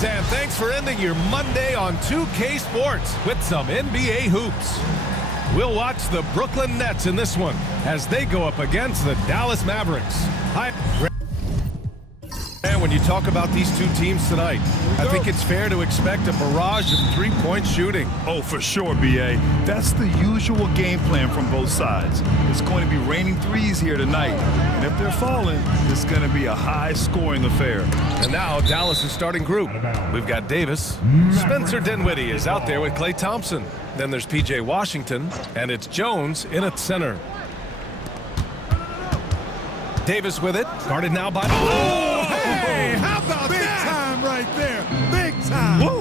Greetings and thanks for ending your Monday on 2K Sports with some NBA hoops. We'll watch the Brooklyn Nets in this one as they go up against the Dallas Mavericks. And when you talk about these two teams tonight, I think it's fair to expect a barrage of three-point shooting. Oh, for sure, B.A. That's the usual game plan from both sides. It's going to be raining threes here tonight. And if they're falling, it's going to be a high-scoring affair. And now Dallas' starting group. We've got Davis. Spencer Dinwiddie is out there with Klay Thompson. Then there's P.J. Washington, and it's Jones in at center. Davis with it, guarded now by... Oh, hey, how about Big that? time right there. Big time. Whoa.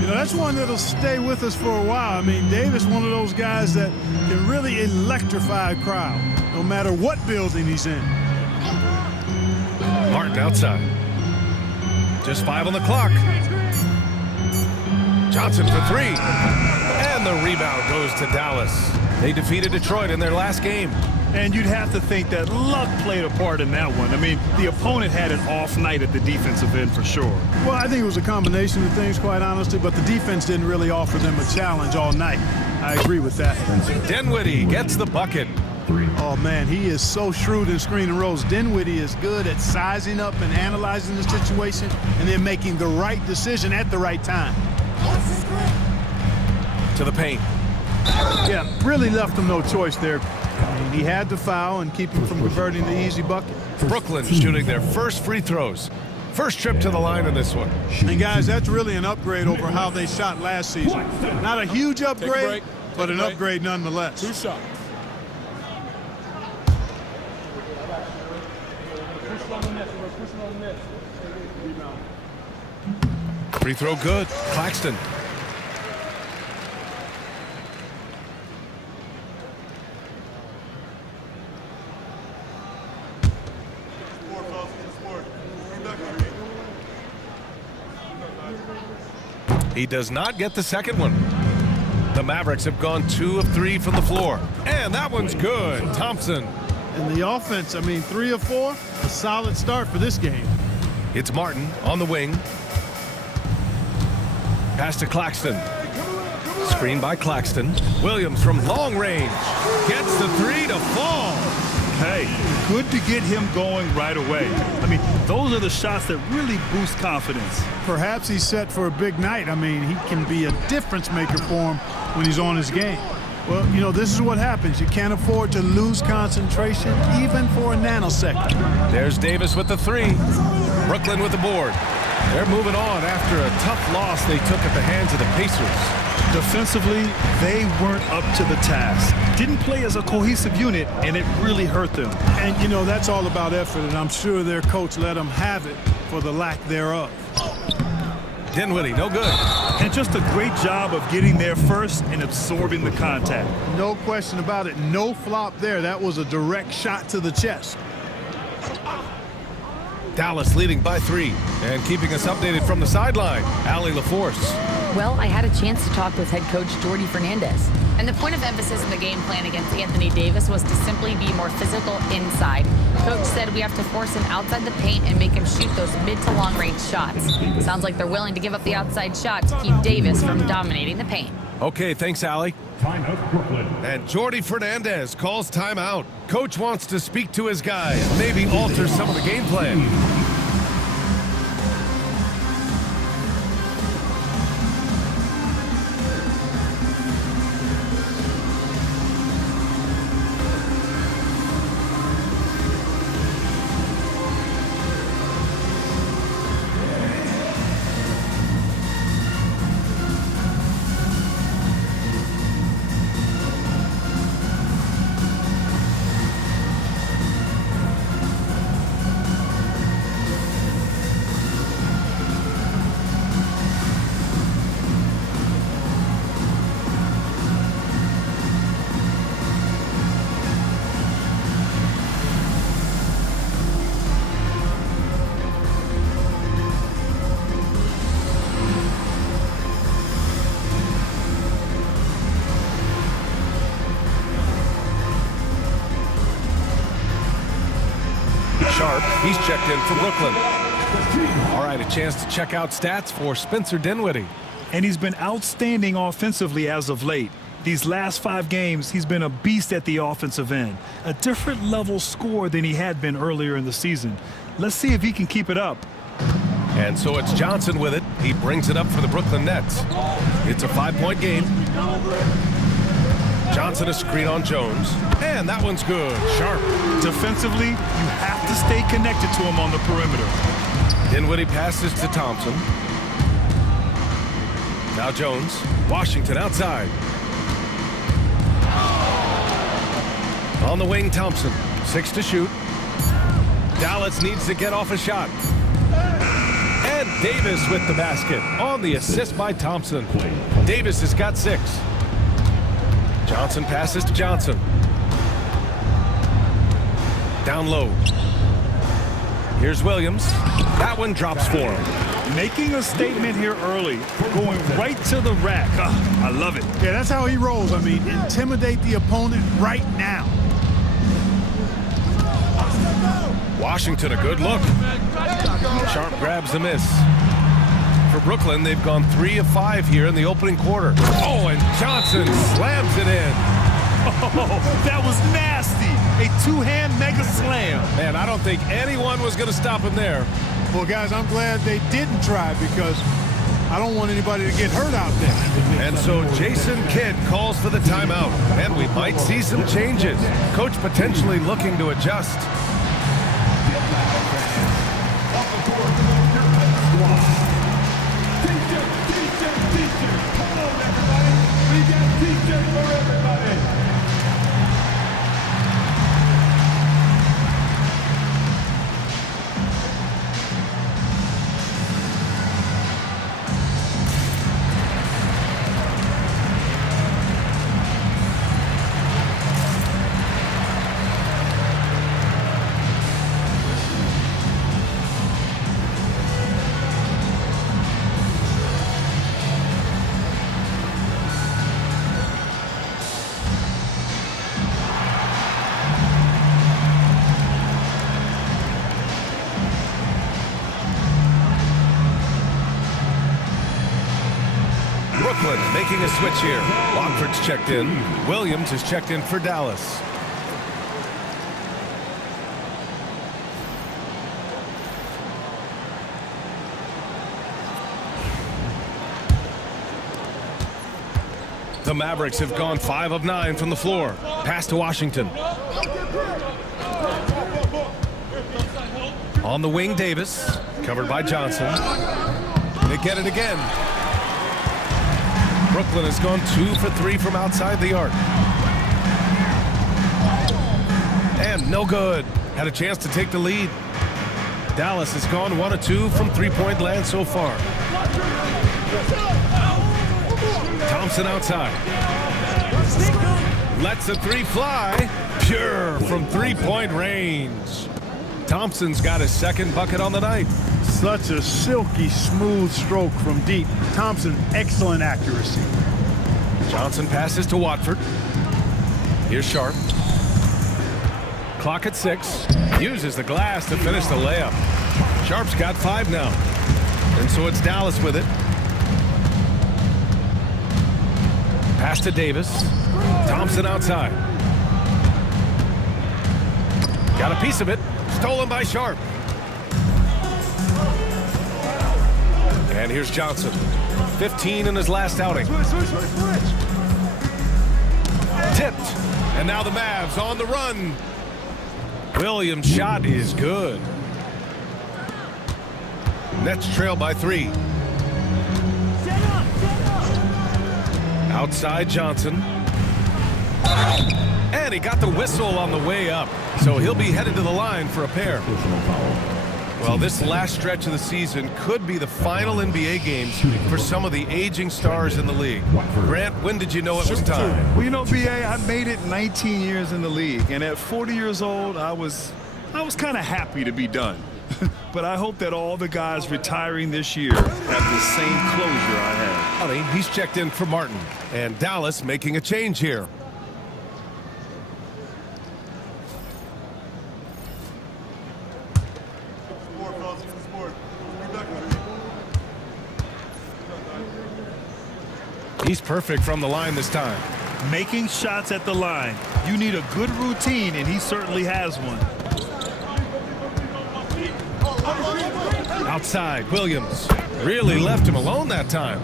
You know, that's one that'll stay with us for a while. I mean, Davis, one of those guys that can really electrify a crowd, no matter what building he's in. Martin outside. Just 5 on the clock. Johnson for 3. And the rebound goes to Dallas. They defeated Detroit in their last game. And you'd have to think that luck played a part in that one. I mean, the opponent had an off night at the defensive end for sure. Well, I think it was a combination of things, quite honestly, but the defense didn't really offer them a challenge all night. I agree with that. Dinwiddie gets the bucket. Oh, man, he is so shrewd in screen and rolls. Dinwiddie is good at sizing up and analyzing the situation and then making the right decision at the right time. To the paint. Yeah, really left him no choice there. I mean, he had to foul and keep him from converting the easy bucket. Brooklyn shooting their first free throws. First trip to the line in this one. And, guys, that's really an upgrade over how they shot last season. Not a huge upgrade, but an upgrade nonetheless. Two shot. Free throw good. Claxton. He does not get the second one. The Mavericks have gone 2 of 3 from the floor. And that one's good. Thompson. And the offense, I mean, 3 of 4, a solid start for this game. It's Martin on the wing. Pass to Claxton. Screen by Claxton. Williams from long range. Gets the 3 to fall. Hey, good to get him going right away. I mean, those are the shots that really boost confidence. Perhaps he's set for a big night. I mean, he can be a difference maker for him when he's on his game. Well, you know, this is what happens. You can't afford to lose concentration even for a nanosecond. There's Davis with the 3. Brooklyn with the board. They're moving on after a tough loss they took at the hands of the Pacers. Defensively, they weren't up to the task. Didn't play as a cohesive unit, and it really hurt them. And, you know, that's all about effort, and I'm sure their coach let them have it for the lack thereof. Dinwiddie, no good. And just a great job of getting there first and absorbing the contact. No question about it. No flop there. That was a direct shot to the chest. Dallas leading by 3 and keeping us updated from the sideline. Allie LaForce. Well, I had a chance to talk with head coach Jordi Fernandez. And the point of emphasis in the game plan against Anthony Davis was to simply be more physical inside. Coach said we have to force him outside the paint and make him shoot those mid to long range shots. Sounds like they're willing to give up the outside shot to keep Davis from dominating the paint. Okay, thanks, Allie. Timeout, Brooklyn. And Jordi Fernandez calls timeout. Coach wants to speak to his guys, maybe alter some of the game plan. Sharp, he's checked in for Brooklyn. All right, find a chance to check out stats for Spencer Dinwiddie. And he's been outstanding offensively as of late. These last 5 games, he's been a beast at the offensive end. A different level scorer than he had been earlier in the season. Let's see if he can keep it up. And so it's Johnson with it. He brings it up for the Brooklyn Nets. It's a 5-point game. Johnson a screen on Jones. And that one's good. Sharp. Defensively, you have to stay connected to him on the perimeter. Dinwiddie passes to Thompson. Now Jones. Washington outside. On the wing, Thompson. 6 to shoot. Dallas needs to get off a shot. And Davis with the basket on the assist by Thompson. Davis has got 6. Johnson passes to Johnson. Down low. Here's Williams. That one drops for him. Making a statement here early. Going right to the rack. I love it. Yeah, that's how he rolls. I mean, intimidate the opponent right now. Washington, a good look. Sharp grabs the miss. For Brooklyn, they've gone 3 of 5 here in the opening quarter. Oh, and Johnson slams it in. Oh, that was nasty. A 2-hand mega slam. Man, I don't think anyone was going to stop him there. Well, guys, I'm glad they didn't try because I don't want anybody to get hurt out there. And so Jason Kidd calls for the timeout, and we might see some changes. Coach potentially looking to adjust. Brooklyn making a switch here. Longford's checked in. Williams is checked in for Dallas. The Mavericks have gone 5 of 9 from the floor. Pass to Washington. On the wing, Davis. Covered by Johnson. They get it again. Brooklyn has gone 2 for 3 from outside the arc. And no good. Had a chance to take the lead. Dallas has gone 1 of 2 from 3-point land so far. Thompson outside. Lets the 3 fly. Pure from 3-point range. Thompson's got his 2nd bucket on the night. Such a silky, smooth stroke from deep. Thompson, excellent accuracy. Johnson passes to Watford. Here's Sharp. Clock at 6. Uses the glass to finish the layup. Sharp's got 5 now. And so it's Dallas with it. Pass to Davis. Thompson outside. Got a piece of it. Stolen by Sharp. And here's Johnson. 15 in his last outing. Tipped. And now the Mavs on the run. Williams' shot is good. Nets trail by 3. Outside Johnson. And he got the whistle on the way up. So he'll be headed to the line for a pair. Well, this last stretch of the season could be the final NBA games for some of the aging stars in the league. Grant, when did you know it was time? Well, you know, BA, I made it 19 years in the league, and at 40 years old, I was kind of happy to be done. But I hope that all the guys retiring this year have the same closure I had. He's checked in for Martin, and Dallas making a change here. He's perfect from the line this time. Making shots at the line. You need a good routine, and he certainly has one. Outside, Williams really left him alone that time.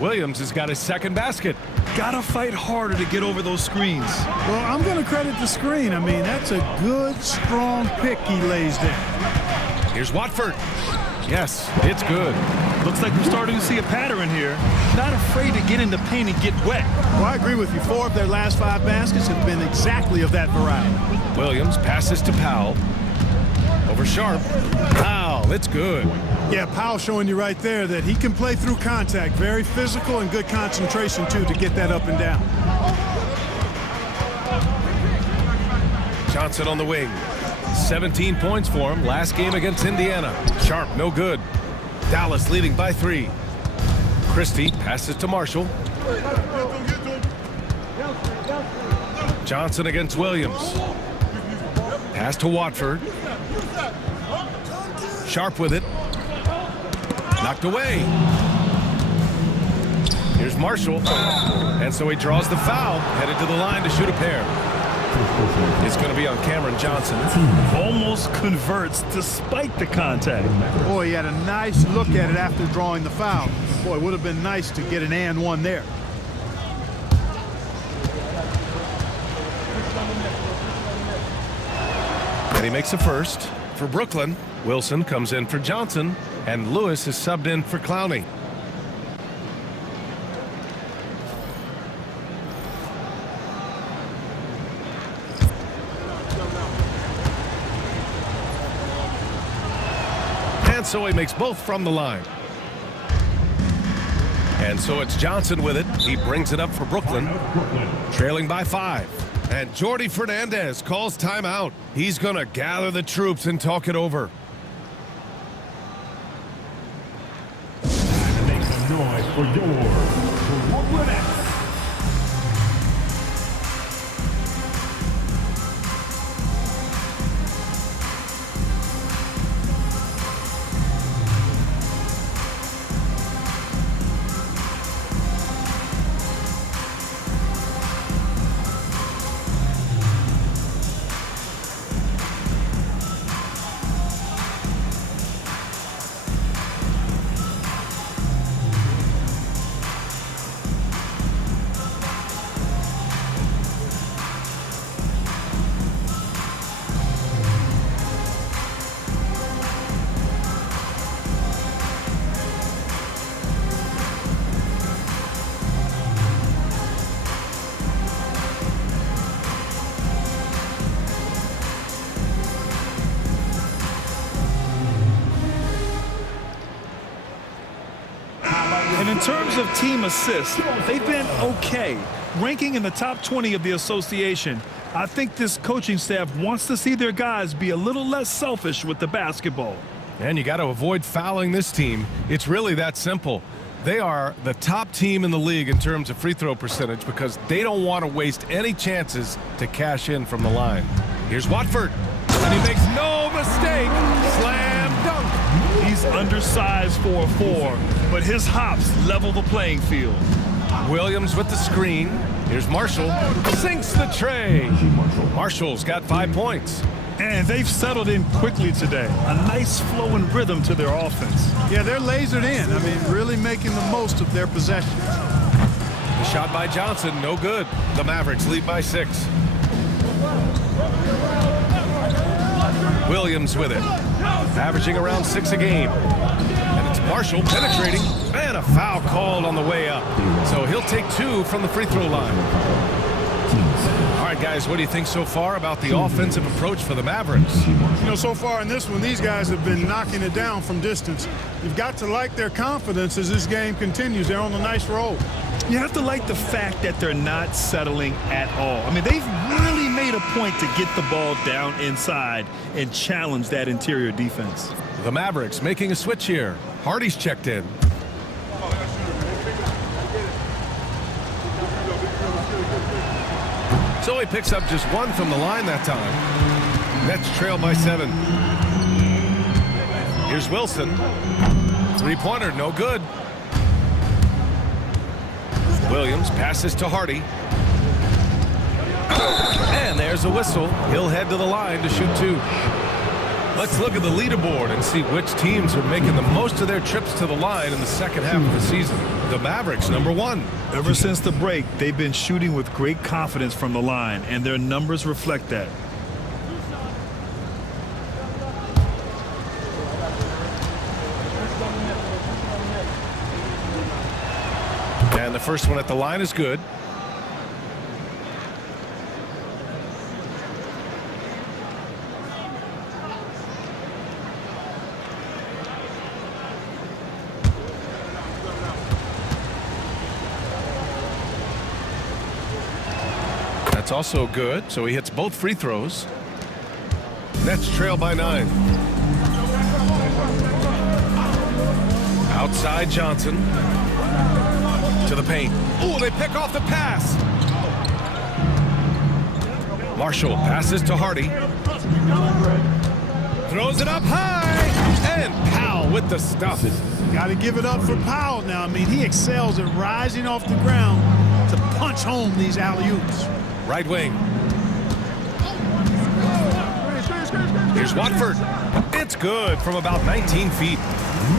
Williams has got his second basket. Gotta fight harder to get over those screens. Well, I'm going to credit the screen. I mean, that's a good, strong pick he lays there. Here's Watford. Yes, it's good. Looks like we're starting to see a pattern here. Not afraid to get in the paint and get wet. Well, I agree with you. 4 of their last 5 baskets have been exactly of that variety. Williams passes to Powell. Over Sharp. Powell, it's good. Yeah, Powell showing you right there that he can play through contact. Very physical and good concentration, too, to get that up and down. Johnson on the wing. 17 points for him last game against Indiana. Sharp, no good. Dallas leading by 3. Christie passes to Marshall. Johnson against Williams. Pass to Watford. Sharp with it. Knocked away. Here's Marshall. And so he draws the foul. Headed to the line to shoot a pair. It's going to be on Cameron Johnson. Almost converts despite the contact. Boy, he had a nice look at it after drawing the foul. Boy, it would have been nice to get an and one there. And he makes a first for Brooklyn. Wilson comes in for Johnson, and Lewis is subbed in for Clowney. And so he makes both from the line. And so it's Johnson with it. He brings it up for Brooklyn, trailing by 5. And Jordi Fernandez calls timeout. He's going to gather the troops and talk it over. Make some noise for your Brooklyn Nets. And in terms of team assists, they've been okay, ranking in the top 20 of the association. I think this coaching staff wants to see their guys be a little less selfish with the basketball. And you got to avoid fouling this team. It's really that simple. They are the top team in the league in terms of free throw percentage because they don't want to waste any chances to cash in from the line. Here's Watford, and he makes no mistake. Slam dunk. He's undersized for a 4, but his hops level the playing field. Williams with the screen. Here's Marshall. Sinks the tray. Marshall's got 5 points. And they've settled in quickly today. A nice flow and rhythm to their offense. Yeah, they're lasered in. I mean, really making the most of their possession. The shot by Johnson, no good. The Mavericks lead by 6. Williams with it. Averaging around 6 a game. And it's Marshall penetrating. And a foul called on the way up. So he'll take 2 from the free throw line. All right, guys, what do you think so far about the offensive approach for the Mavericks? You know, so far in this one, these guys have been knocking it down from distance. You've got to like their confidence as this game continues. They're on a nice roll. You have to like the fact that they're not settling at all. I mean, they've really made a point to get the ball down inside and challenge that interior defense. The Mavericks making a switch here. Hardy's checked in. So he picks up just 1 from the line that time. Nets trail by 7. Here's Wilson. 3-pointer, no good. Williams passes to Hardy. And there's a whistle. He'll head to the line to shoot 2. Let's look at the leaderboard and see which teams are making the most of their trips to the line in the second half of the season. The Mavericks, number 1. Ever since the break, they've been shooting with great confidence from the line, and their numbers reflect that. And the first one at the line is good. That's also good, so he hits both free throws. Nets trail by 9. Outside Johnson. To the paint. Oh, they pick off the pass. Marshall passes to Hardy. Throws it up high. And Powell with the stuff. Got to give it up for Powell now. I mean, he excels at rising off the ground to punch home these alley-oops. Right wing. Here's Watford. It's good from about 19 feet.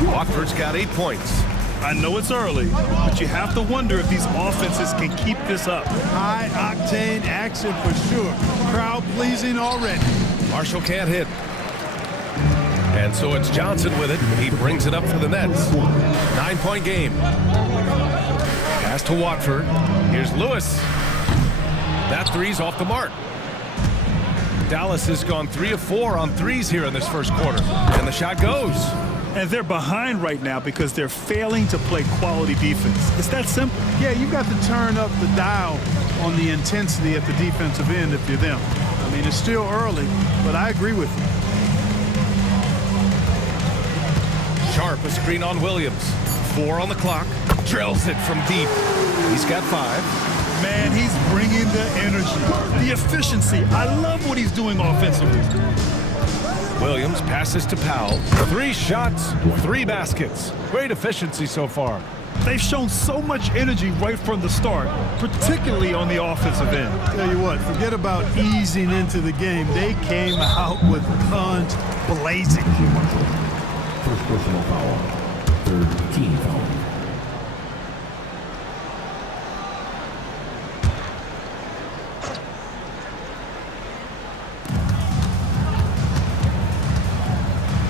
Watford's got 8 points. I know it's early, but you have to wonder if these offenses can keep this up. High-octane action for sure. Crowd-pleasing already. Marshall can't hit. And so it's Johnson with it. He brings it up for the Nets. 9-point game. Pass to Watford. Here's Lewis. That three's off the mark. Dallas has gone 3 of 4 on threes here in this first quarter. And the shot goes. And they're behind right now because they're failing to play quality defense. It's that simple. Yeah, you've got to turn up the dial on the intensity at the defensive end if you're them. I mean, it's still early, but I agree with you. Sharp, a screen on Williams. 4 on the clock. Drills it from deep. He's got 5. Man, he's bringing the energy, the efficiency. I love what he's doing offensively. Williams passes to Powell. 3 shots, 3 baskets. Great efficiency so far. They've shown so much energy right from the start, particularly on the offensive end. Tell you what, forget about easing into the game. They came out with guns blazing. First personal foul. Third team foul.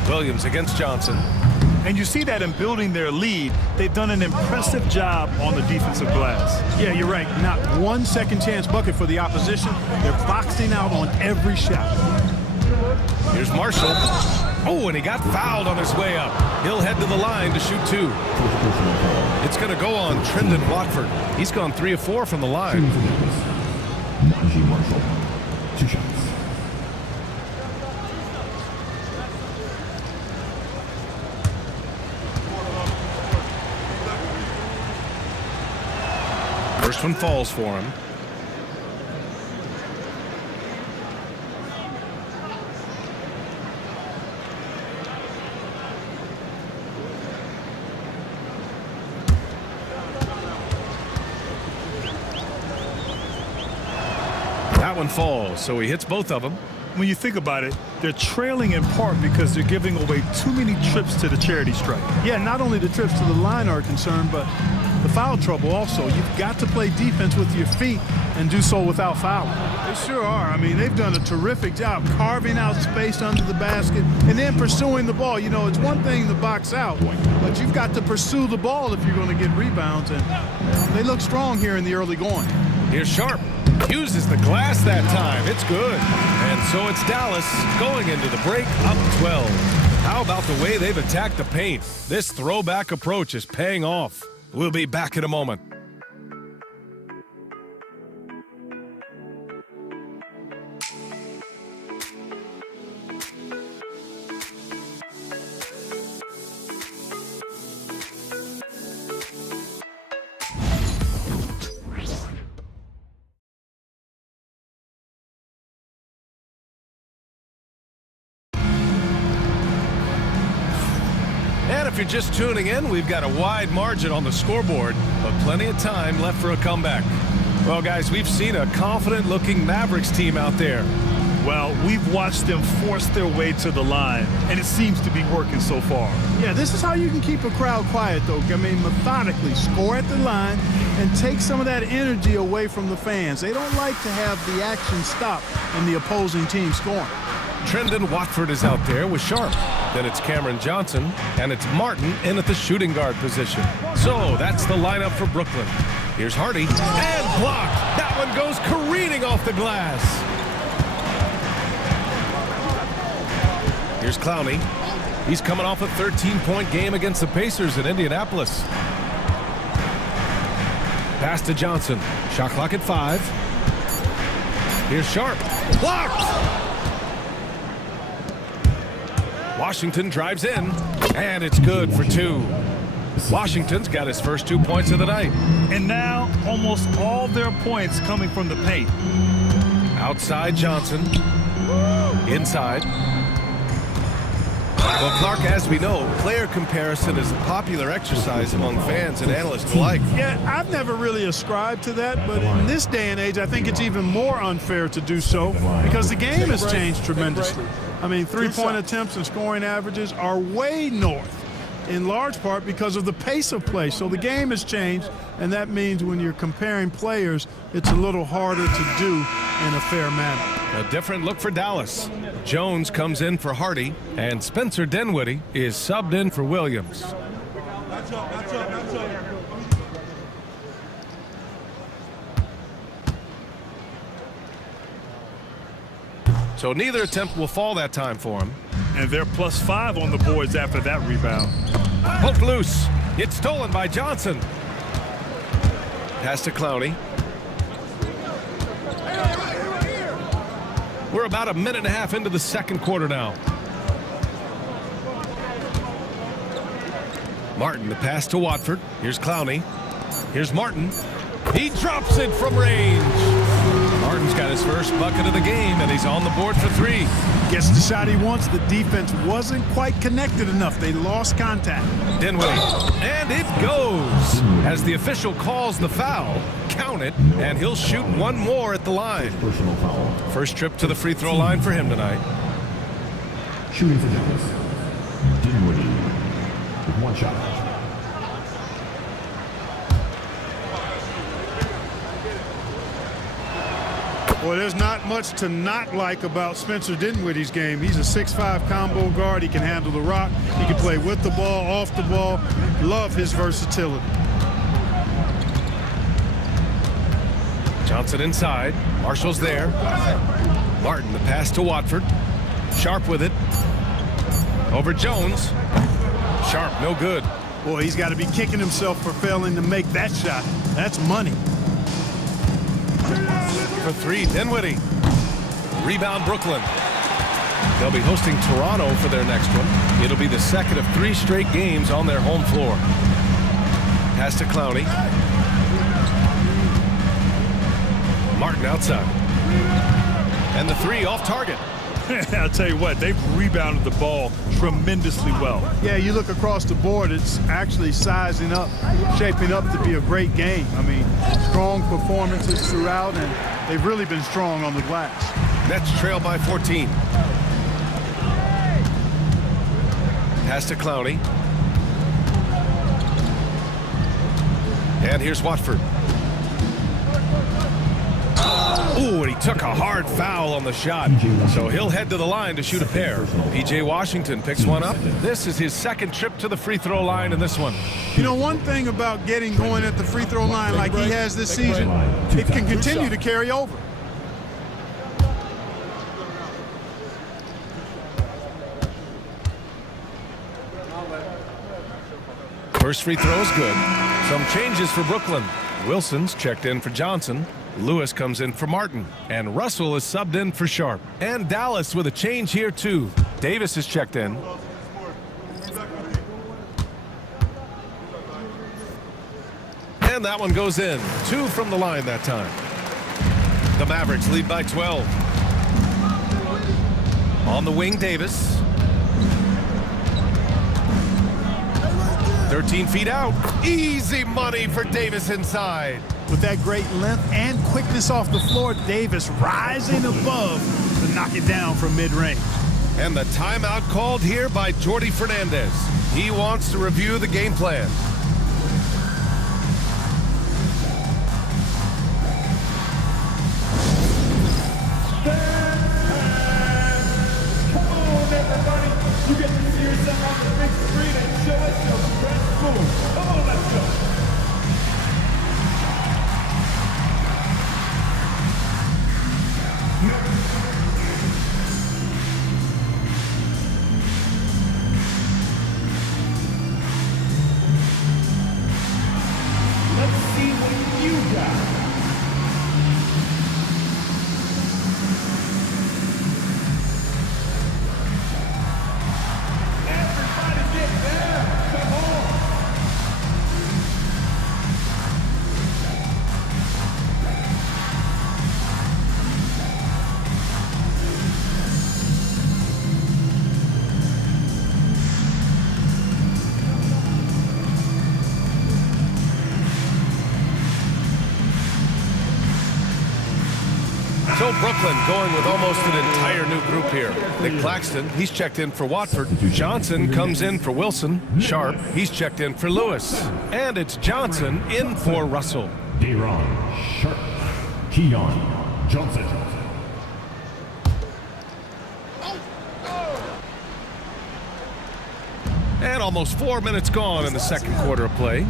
Williams against Johnson. And you see that in building their lead, they've done an impressive job on the defensive glass. Yeah, you're right. Not one second chance bucket for the opposition. They're boxing out on every shot. Here's Marshall. Oh, and he got fouled on his way up. He'll head to the line to shoot 2. It's going to go on Trendon Watford. He's gone 3 of 4 from the line. Marshall. 2 shots. First one falls for him. That one falls, so he hits both of them. When you think about it, they're trailing in part because they're giving away too many trips to the charity stripe. Yeah, not only the trips to the line are a concern, but the foul trouble also. You've got to play defense with your feet and do so without fouling. They sure are. I mean, they've done a terrific job carving out space under the basket and then pursuing the ball. You know, it's one thing to box out, but you've got to pursue the ball if you're going to get rebounds, and they look strong here in the early going. Here's Sharp. Uses the glass that time. It's good. And so it's Dallas going into the break up 12. How about the way they've attacked the paint? This throwback approach is paying off. We'll be back in a moment. you're just tuning in, we've got a wide margin on the scoreboard, but plenty of time left for a comeback. Well, guys, we've seen a confident-looking Mavericks team out there. Well, we've watched them force their way to the line, and it seems to be working so far. Yeah, this is how you can keep a crowd quiet, though. I mean, methodically score at the line and take some of that energy away from the fans. They don't like to have the action stop in the opposing team scoring. Trendon Watford is out there with Sharp. Then it's Cameron Johnson, and it's Martin in at the shooting guard position. So that's the lineup for Brooklyn. Here's Hardy, and blocked. That one goes careening off the glass. Here's Clowney. He's coming off a 13-point game against the Pacers in Indianapolis. Pass to Johnson. Shot clock at 5. Here's Sharp. Blocked! Washington drives in, and it's good for 2. Washington's got his first 2 points of the night. And now, almost all their points coming from the paint. Outside Johnson. Inside. Well, Clark, as we know, player comparison is a popular exercise among fans and analysts alike. Yeah, I've never really ascribed to that, but in this day and age, I think it's even more unfair to do so because the game has changed tremendously. I mean, three-point attempts and scoring averages are way north, in large part because of the pace of play. So the game has changed, and that means when you're comparing players, it's a little harder to do in a fair manner. A different look for Dallas. Jones comes in for Hardy, and Spencer Dinwiddie is subbed in for Williams. So neither attempt will fall that time for him. And they're +5 on the boards after that rebound. Poked loose. It's stolen by Johnson. Pass to Clowney. We're about a minute and a half into the second quarter now. Martin, the pass to Watford. Here's Clowney. Here's Martin. He drops it from range. Martin's got his first bucket of the game, and he's on the board for 3. Gets the shot he wants. The defense wasn't quite connected enough. They lost contact. Dinwiddie. And it goes. As the official calls the foul, count it, and he'll shoot one more at the line. Personal foul. First trip to the free throw line for him tonight. Shooting for Dallas. Dinwiddie with 1 shot. Well, there's not much to not like about Spencer Dinwiddie's game. He's a 6'5" combo guard. He can handle the rock. He can play with the ball, off the ball. Love his versatility. Johnson inside. Marshall's there. Martin, the pass to Watford. Sharp with it. Over Jones. Sharp, no good. Boy, he's got to be kicking himself for failing to make that shot. That's money. For 3, Dinwiddie. Rebound, Brooklyn. They'll be hosting Toronto for their next one. It'll be the second of 3 straight games on their home floor. Pass to Clowney. Martin outside. And the 3 off target. I'll tell you what, they've rebounded the ball tremendously well. Yeah, you look across the board, it's actually sizing up, shaping up to be a great game. I mean, strong performances throughout, and they've really been strong on the glass. Nets trail by 14. Pass to Clowney. And here's Watford. Ooh, and he took a hard foul on the shot. So he'll head to the line to shoot a pair. P.J. Washington picks one up. This is his second trip to the free throw line in this one. You know, one thing about getting going at the free throw line like he has this season, it can continue to carry over. First free throw is good. Some changes for Brooklyn. Wilson's checked in for Johnson. Lewis comes in for Martin. And Russell is subbed in for Sharp. And Dallas with a change here, too. Davis is checked in. And that one goes in. 2 from the line that time. The Mavericks lead by 12. On the wing, Davis. 13 feet out. Easy money for Davis inside. With that great length and quickness off the floor, Davis rising above to knock it down from mid-range. And the timeout called here by Jordy Fernandez. He wants to review the game plan. Come on, everybody. You get to see yourself on the big screen and show us your best move. Come on, let's go. Let's see what you got. Everybody get there. Come on. So Brooklyn going with almost an entire new group here. Nick Claxton, he's checked in for Watford. Johnson comes in for Wilson. Sharp, he's checked in for Lewis. And it's Johnson in for Russell. De'Ron Sharp. Keon Johnson. And almost 4 minutes gone in the second quarter of play.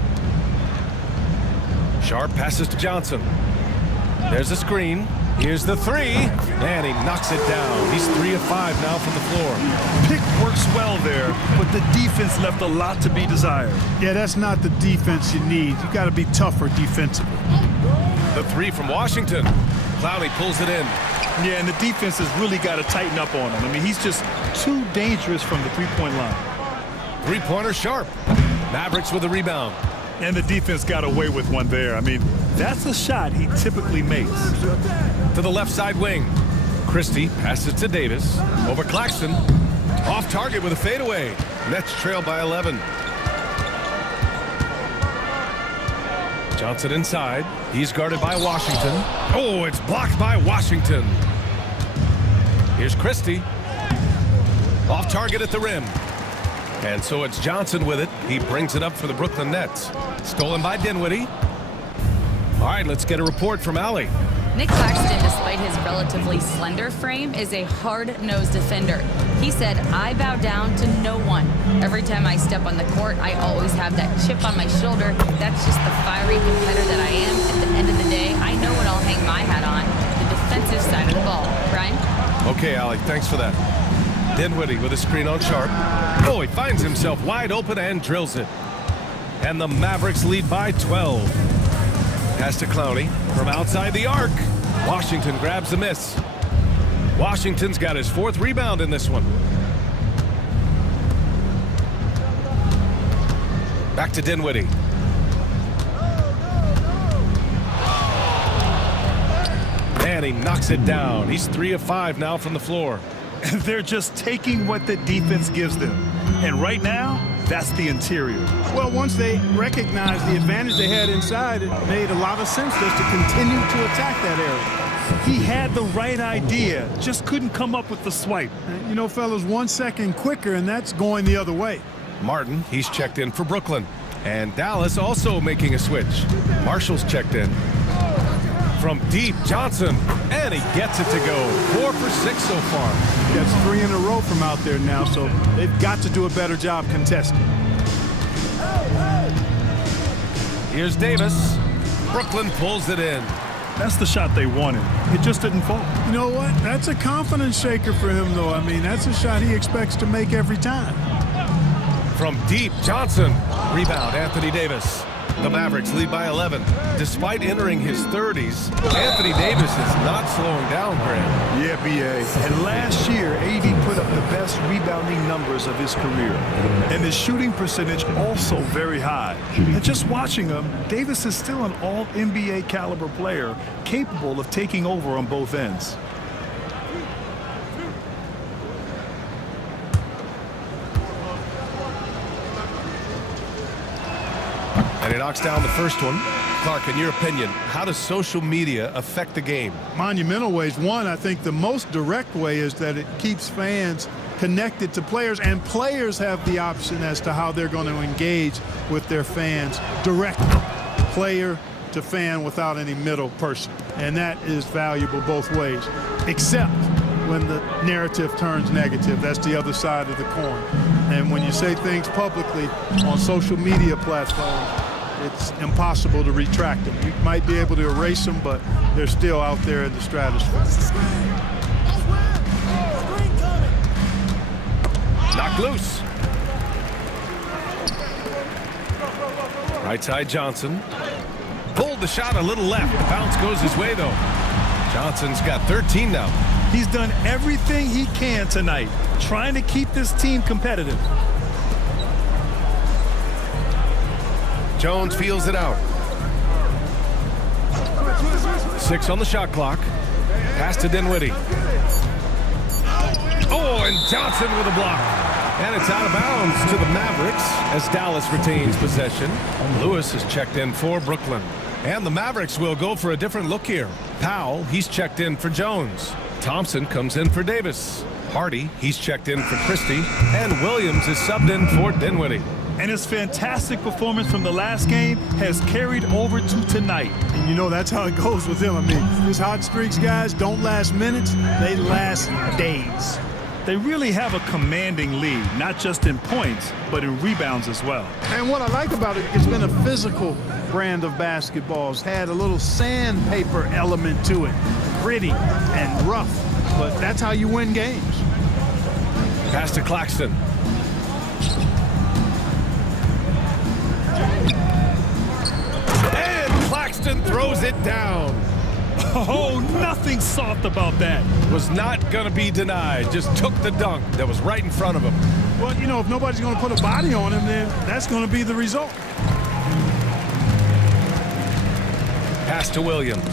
Sharp passes to Johnson. There's a screen. Here's the three, and he knocks it down. He's 3 of 5 now from the floor. Pick works well there, but the defense left a lot to be desired. Yeah, that's not the defense you need. You got to be tougher defensively. The three from Washington. Clowney pulls it in. Yeah, and the defense has really got to tighten up on him. I mean, he's just too dangerous from the three-point line. Three-pointer Sharp. Mavericks with a rebound. And the defense got away with one there. I mean, that's a shot he typically makes. To the left side wing. Christie passes to Davis. Over Claxton. Off target with a fadeaway. Nets trail by 11. Johnson inside. He's guarded by Washington. Oh, it's blocked by Washington. Here's Christie. Off target at the rim. And so it's Johnson with it. He brings it up for the Brooklyn Nets. Stolen by Dinwiddie. All right, let's get a report from Allie. Nick Claxton, despite his relatively slender frame, is a hard-nosed defender. He said, "I bow down to no one. Every time I step on the court, I always have that chip on my shoulder. That's just the fiery competitor that I am. At the end of the day, I know what I'll hang my hat on, the defensive side of the ball." Brian? Okay, Allie, thanks for that. Dinwiddie with a screen on Sharp. Oh, he finds himself wide open and drills it. And the Mavericks lead by 12. Pass to Clowney from outside the arc. Washington grabs the miss. Washington's got his 4th rebound in this one. Back to Dinwiddie. And he knocks it down. He's 3 of 5 now from the floor. They're just taking what the defense gives them. And right now, that's the interior. Well, once they recognized the advantage they had inside, it made a lot of sense just to continue to attack that area. He had the right idea, just couldn't come up with the swipe. You know, fellas, 1 second quicker, and that's going the other way. Martin, he's checked in for Brooklyn. And Dallas also making a switch. Marshall's checked in. From deep, Johnson, and he gets it to go. 4 for 6 so far. That's 3 in a row from out there now, so they've got to do a better job contesting. Here's Davis. Brooklyn pulls it in. That's the shot they wanted. It just didn't fall. You know what? That's a confidence shaker for him, though. I mean, that's a shot he expects to make every time. From deep, Johnson. Rebound, Anthony Davis. The Mavericks lead by 11. Despite entering his 30s, Anthony Davis is not slowing down, Grant. Yeah, B.A. And last year, AD put up the best rebounding numbers of his career. And his shooting percentage also very high. And just watching him, Davis is still an all-NBA caliber player, capable of taking over on both ends. And he knocks down the first one. Clark, in your opinion, how does social media affect the game? Monumental ways. One, I think the most direct way is that it keeps fans connected to players, and players have the option as to how they're going to engage with their fans directly, player to fan, without any middle person. And that is valuable both ways, except when the narrative turns negative. That's the other side of the coin. And when you say things publicly on social media platforms, it's impossible to retract them. You might be able to erase them, but they're still out there in the stratosphere. Knocked loose. Right side Johnson. Pulled the shot a little left. The bounce goes his way, though. Johnson's got 13 now. He's done everything he can tonight, trying to keep this team competitive. Jones feels it out. 6 on the shot clock. Pass to Dinwiddie. Oh, and Johnson with a block. And it's out of bounds to the Mavericks as Dallas retains possession. Lewis is checked in for Brooklyn. And the Mavericks will go for a different look here. Powell, he's checked in for Jones. Thompson comes in for Davis. Hardy, he's checked in for Christie. And Williams is subbed in for Dinwiddie. And his fantastic performance from the last game has carried over to tonight. And you know, that's how it goes with him. I mean, his hot streaks, guys, don't last minutes, they last days. They really have a commanding lead, not just in points, but in rebounds as well. And what I like about it, it's been a physical brand of basketball. It's had a little sandpaper element to it, gritty and rough, but that's how you win games. Pass to Claxton. And Claxton throws it down. Oh, nothing soft about that. Was not going to be denied. Just took the dunk that was right in front of him. Well, you know, if nobody's going to put a body on him, then that's going to be the result. Pass to Williams.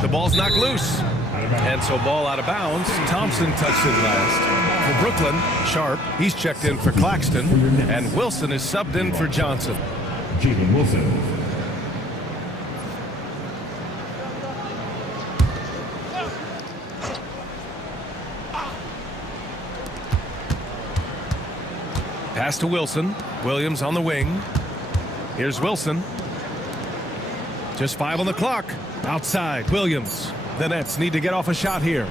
The ball's knocked loose. And so ball out of bounds. Thompson touched it last. For Brooklyn, Sharp, he's checked in for Claxton. And Wilson is subbed in for Johnson. Jalen Wilson. Pass to Wilson. Williams on the wing. Here's Wilson. Just 5 on the clock. Outside, Williams. The Nets need to get off a shot here.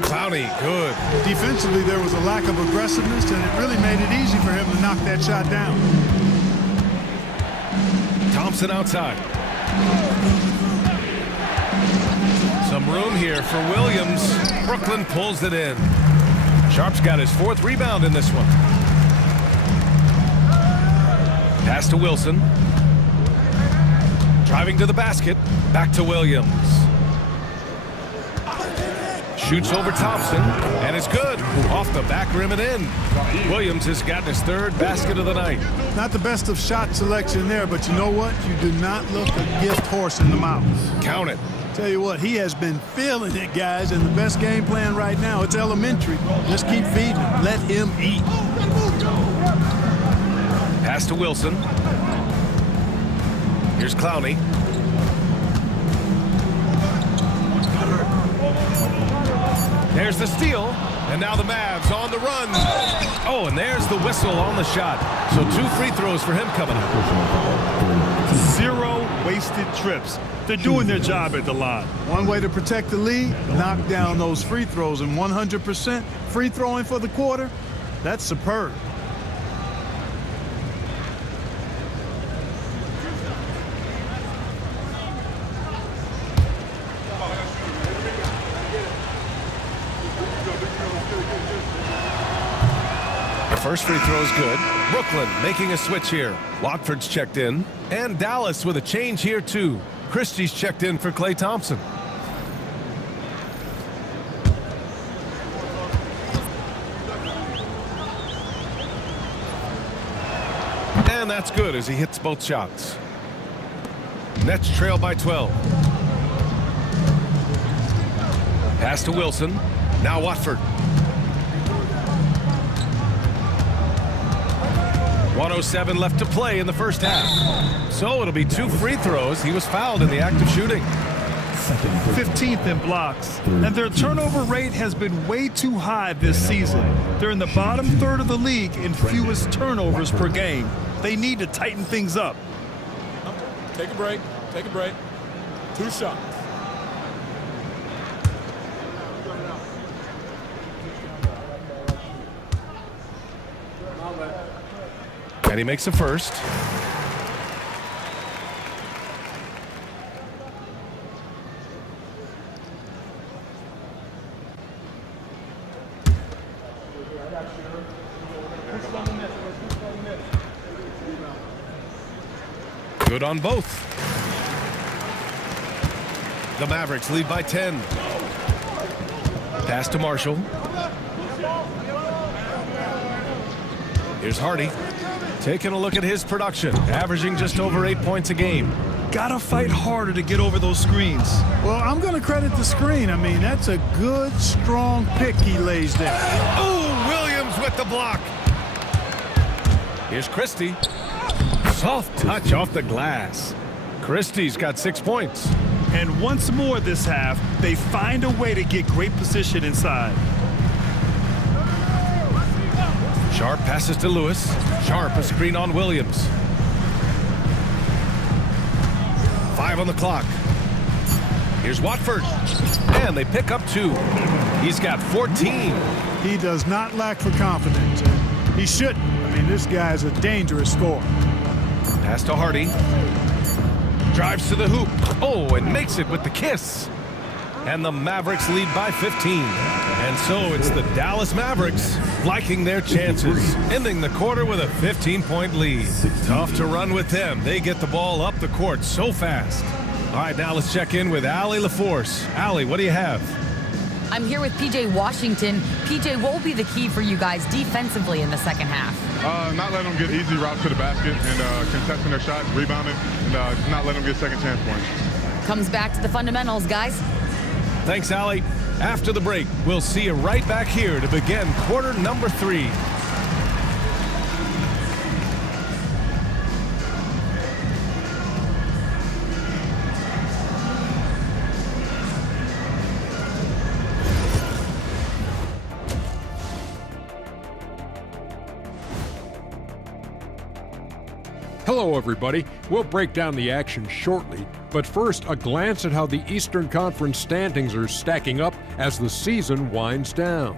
Clowney, good. Defensively, there was a lack of aggressiveness, and it really made it easy for him to knock that shot down. Thompson outside. Some room here for Williams. Brooklyn pulls it in. Sharp's got his 4th rebound in this one. Pass to Wilson. Driving to the basket. Back to Williams. Shoots over Thompson, and it's good. Off the back rim and in. Williams has gotten his 3rd basket of the night. Not the best of shot selection there, but you know what? You do not look a gift horse in the mouth. Count it. Tell you what, he has been feeling it, guys, and the best game plan right now, it's elementary. Just keep feeding him. Let him eat. Pass to Wilson. Here's Clowney. There's the steal, and now the Mavs on the run. Oh, and there's the whistle on the shot. So 2 free throws for him coming up. 0 wasted trips. They're doing their job at the line. One way to protect the lead, knock down those free throws, and 100% free throwing for the quarter, that's superb. First free throw is good. Brooklyn making a switch here. Watford's checked in. And Dallas with a change here, too. Christie's checked in for Klay Thompson. And that's good as he hits both shots. Nets trail by 12. Pass to Wilson. Now Watford. 1:07 left to play in the first half. So it'll be 2 free throws. He was fouled in the act of shooting. 15th in blocks, and their turnover rate has been way too high this season. They're in the bottom third of the league in fewest turnovers per game. They need to tighten things up. Take a break. Take a break. 2 shots. And he makes the first. Good on both. The Mavericks lead by 10. Pass to Marshall. Here's Hardy. Taking a look at his production, averaging just over 8 points a game. Gotta fight harder to get over those screens. Well, I'm going to credit the screen. I mean, that's a good, strong pick he lays there. Oh, Williams with the block. Here's Christie. Soft touch off the glass. Christie's got 6 points. And once more this half, they find a way to get great position inside. Sharp passes to Lewis. Sharp a screen on Williams. 5 on the clock. Here's Watford. And they pick up 2. He's got 14. He does not lack for confidence. He shouldn't. I mean, this guy's a dangerous scorer. Pass to Hardy. Drives to the hoop. Oh, and makes it with the kiss. And the Mavericks lead by 15. And so it's the Dallas Mavericks liking their chances, ending the quarter with a 15-point lead. Tough to run with them. They get the ball up the court so fast. All right, now let's check in with Allie LaForce. Allie, what do you have? I'm here with PJ Washington. PJ, what will be the key for you guys defensively in the second half? Not letting them get easy routes to the basket and contesting their shots, rebounding, and not letting them get second chance points. Comes back to the fundamentals, guys. Thanks, Allie. After the break, we'll see you right back here to begin quarter number 3. Hello, everybody. We'll break down the action shortly, but first, a glance at how the Eastern Conference standings are stacking up as the season winds down.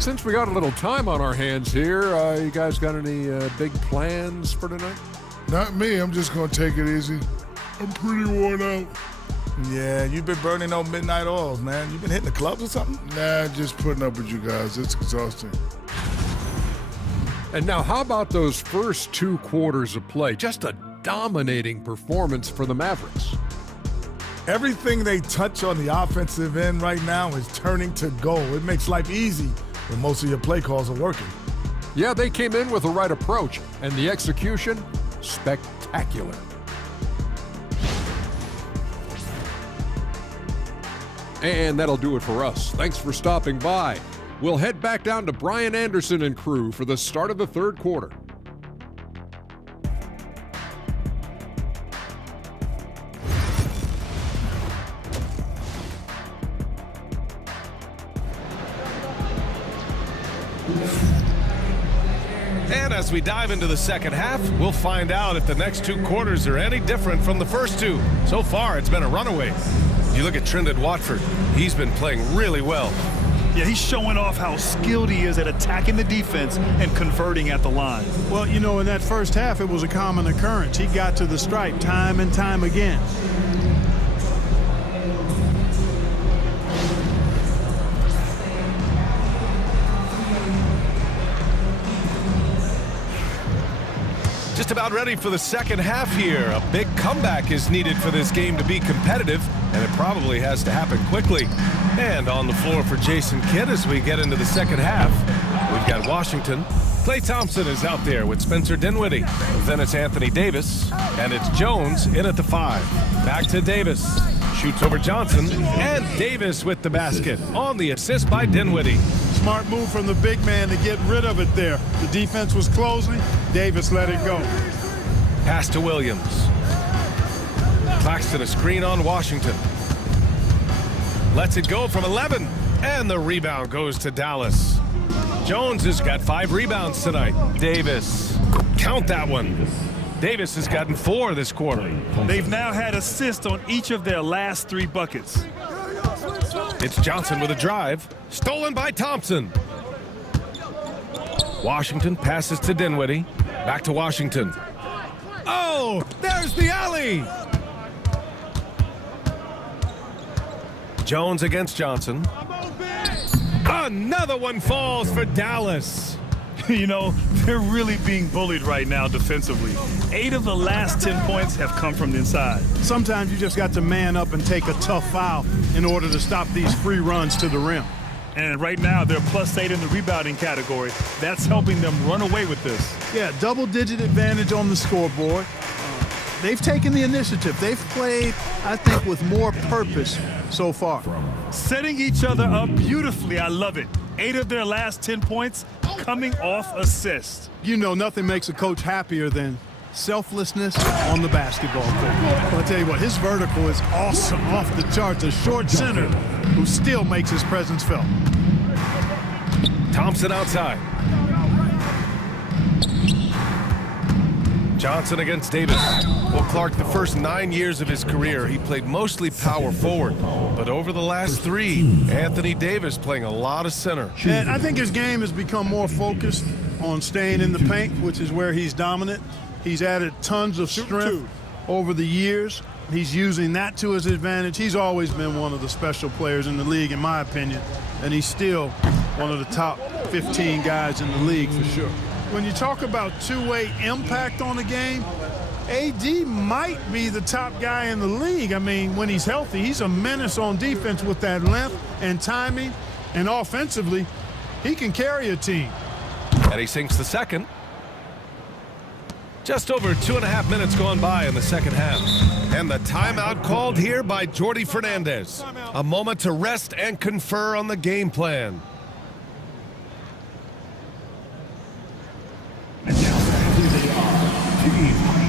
Since we got a little time on our hands here, you guys got any big plans for tonight? Not me. I'm just going to take it easy. I'm pretty worn out. Yeah, you've been burning those midnight oils, man. You been hitting the clubs or something? Nah, just putting up with you guys. It's exhausting. And now, how about those first 2 quarters of play? Just a dominating performance for the Mavericks. Everything they touch on the offensive end right now is turning to goal. It makes life easy when most of your play calls are working. Yeah, they came in with the right approach, and the execution, spectacular. And that'll do it for us. Thanks for stopping by. We'll head back down to Brian Anderson and crew for the start of the third quarter. And as we dive into the second half, we'll find out if the next 2 quarters are any different from the first 2. So far, it's been a runaway. You look at Trendon Watford. He's been playing really well. Yeah, he's showing off how skilled he is at attacking the defense and converting at the line. Well, you know, in that first half, it was a common occurrence. He got to the stripe time and time again. Just about ready for the second half here. A big comeback is needed for this game to be competitive, and it probably has to happen quickly. And on the floor for Jason Kidd as we get into the second half, we've got Washington. Klay Thompson is out there with Spencer Dinwiddie. Then it's Anthony Davis, and it's Jones in at the 5. Back to Davis. Shoots over Johnson, and Davis with the basket on the assist by Dinwiddie. smart move from the big man to get rid of it there. The defense was closing. Davis let it go. Pass to Williams. Claxton a screen on Washington. Lets it go from 11. And the rebound goes to Dallas. Jones has got 5 rebounds tonight. Davis. Count that one. Davis has gotten 4 this quarter. They've now had assists on each of their last 3 buckets. It's Johnson with a drive. Stolen by Thompson. Washington passes to Dinwiddie. Back to Washington. Oh, there's the alley. Jones against Johnson. Another one falls for Dallas. You know, they're really being bullied right now defensively. 8 of the last 10 points have come from the inside. Sometimes you just got to man up and take a tough foul in order to stop these free runs to the rim. And right now, they're +8 in the rebounding category. That's helping them run away with this. Yeah, double-digit advantage on the scoreboard. They've taken the initiative. They've played, I think, with more purpose so far. Setting each other up beautifully. I love it. 8 of their last 10 points coming off assists. You know, nothing makes a coach happier than selflessness on the basketball court. Well, I'll tell you what, his vertical is awesome, off the charts. A short center who still makes his presence felt. Thompson outside. Johnson against Davis. Well, Clark, the first 9 years of his career, he played mostly power forward. But over the last 3, Anthony Davis playing a lot of center. And I think his game has become more focused on staying in the paint, which is where he's dominant. He's added tons of strength over the years. He's using that to his advantage. He's always been one of the special players in the league, in my opinion. And he's still one of the top 15 guys in the league for sure. When you talk about two-way impact on the game, AD might be the top guy in the league. I mean, when he's healthy, he's a menace on defense with that length and timing. And offensively, he can carry a team. And he sinks the second. Just over 2.5 minutes gone by in the second half. And the timeout called here by Jordi Fernandez. A moment to rest and confer on the game plan. And now, here they are, Team Hype.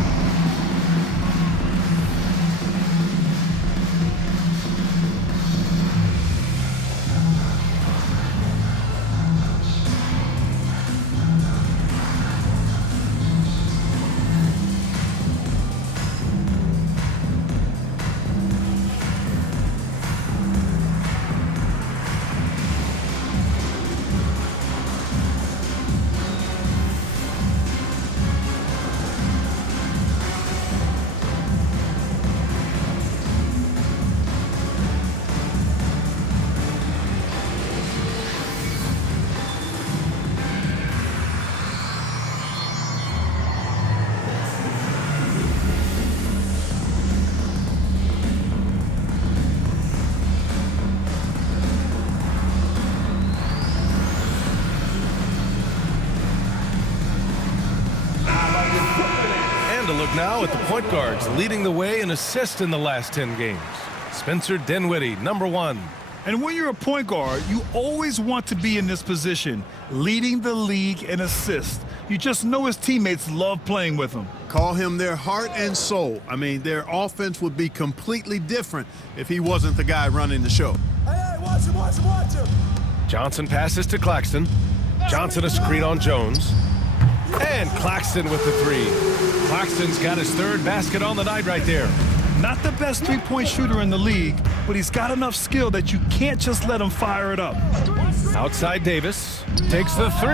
Look now at the point guards leading the way in assists in the last 10 games. Spencer Dinwiddie, number 1. And when you're a point guard, you always want to be in this position, leading the league in assists. You just know his teammates love playing with him. Call him their heart and soul. I mean, their offense would be completely different if he wasn't the guy running the show. Hey, watch him, watch him, watch him. Johnson passes to Claxton. Johnson a screen on Jones. And Claxton with the 3. Claxton's got his 3rd basket on the night right there. Not the best three-point shooter in the league, but he's got enough skill that you can't just let him fire it up. Outside Davis takes the 3.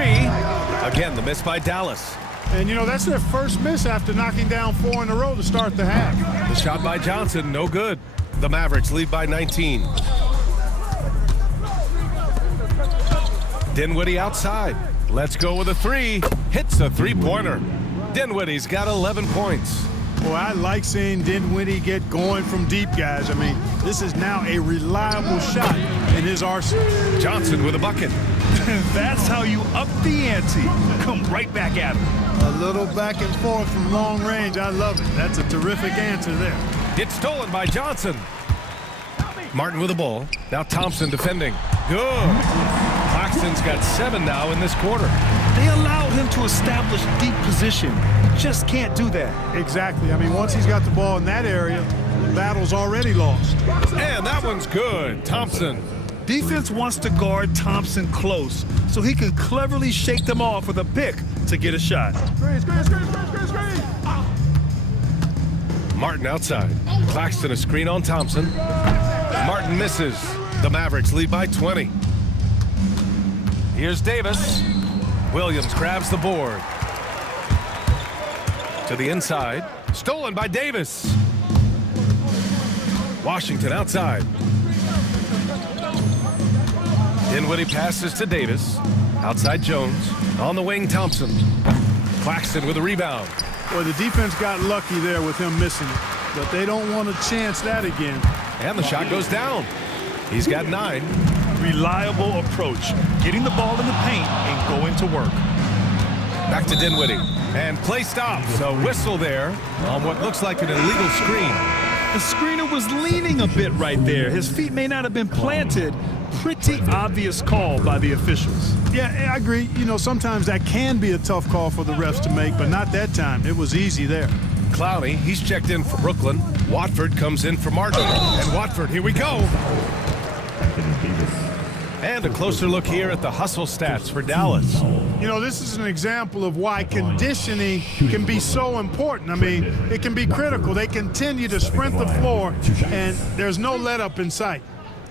Again, the miss by Dallas. And, you know, that's their first miss after knocking down 4 in a row to start the half. The shot by Johnson, no good. The Mavericks lead by 19. Dinwiddie outside. Let's go with a 3. Hits a 3-pointer. Dinwiddie's got 11 points. Well, I like seeing Dinwiddie get going from deep, guys. I mean, this is now a reliable shot in his arsenal. Johnson with a bucket. That's how you up the ante. Come right back at him. A little back and forth from long range. I love it. That's a terrific answer there. It's stolen by Johnson. Martin with the ball. Now Thompson defending. Good. Claxton's got 7 now in this quarter. They allowed him to establish deep position. You just can't do that. Exactly. I mean, once he's got the ball in that area, the battle's already lost. And that one's good. Thompson. Defense wants to guard Thompson close so he can cleverly shake them off with a pick to get a shot. Martin outside. Claxton a screen on Thompson. Martin misses. The Mavericks lead by 20. Here's Davis. Williams grabs the board. To the inside. Stolen by Davis. Washington outside. Dinwiddie passes to Davis. Outside Jones. On the wing, Thompson. Claxton with a rebound. Well, the defense got lucky there with him missing it, but they don't want to chance that again. And the shot goes down. He's got 9. Reliable approach. Getting the ball in the paint and going to work. Back to Dinwiddie. And play stops. A whistle there on what looks like an illegal screen. The screener was leaning a bit right there. His feet may not have been planted. Pretty obvious call by the officials. Yeah, I agree. You know, sometimes that can be a tough call for the refs to make, but not that time. It was easy there. Clowney, he's checked in for Brooklyn. Watford comes in for Martin. And Watford, here we go. And a closer look here at the hustle stats for Dallas. You know, this is an example of why conditioning can be so important. I mean, it can be critical. They continue to sprint the floor, and there's no let up in sight.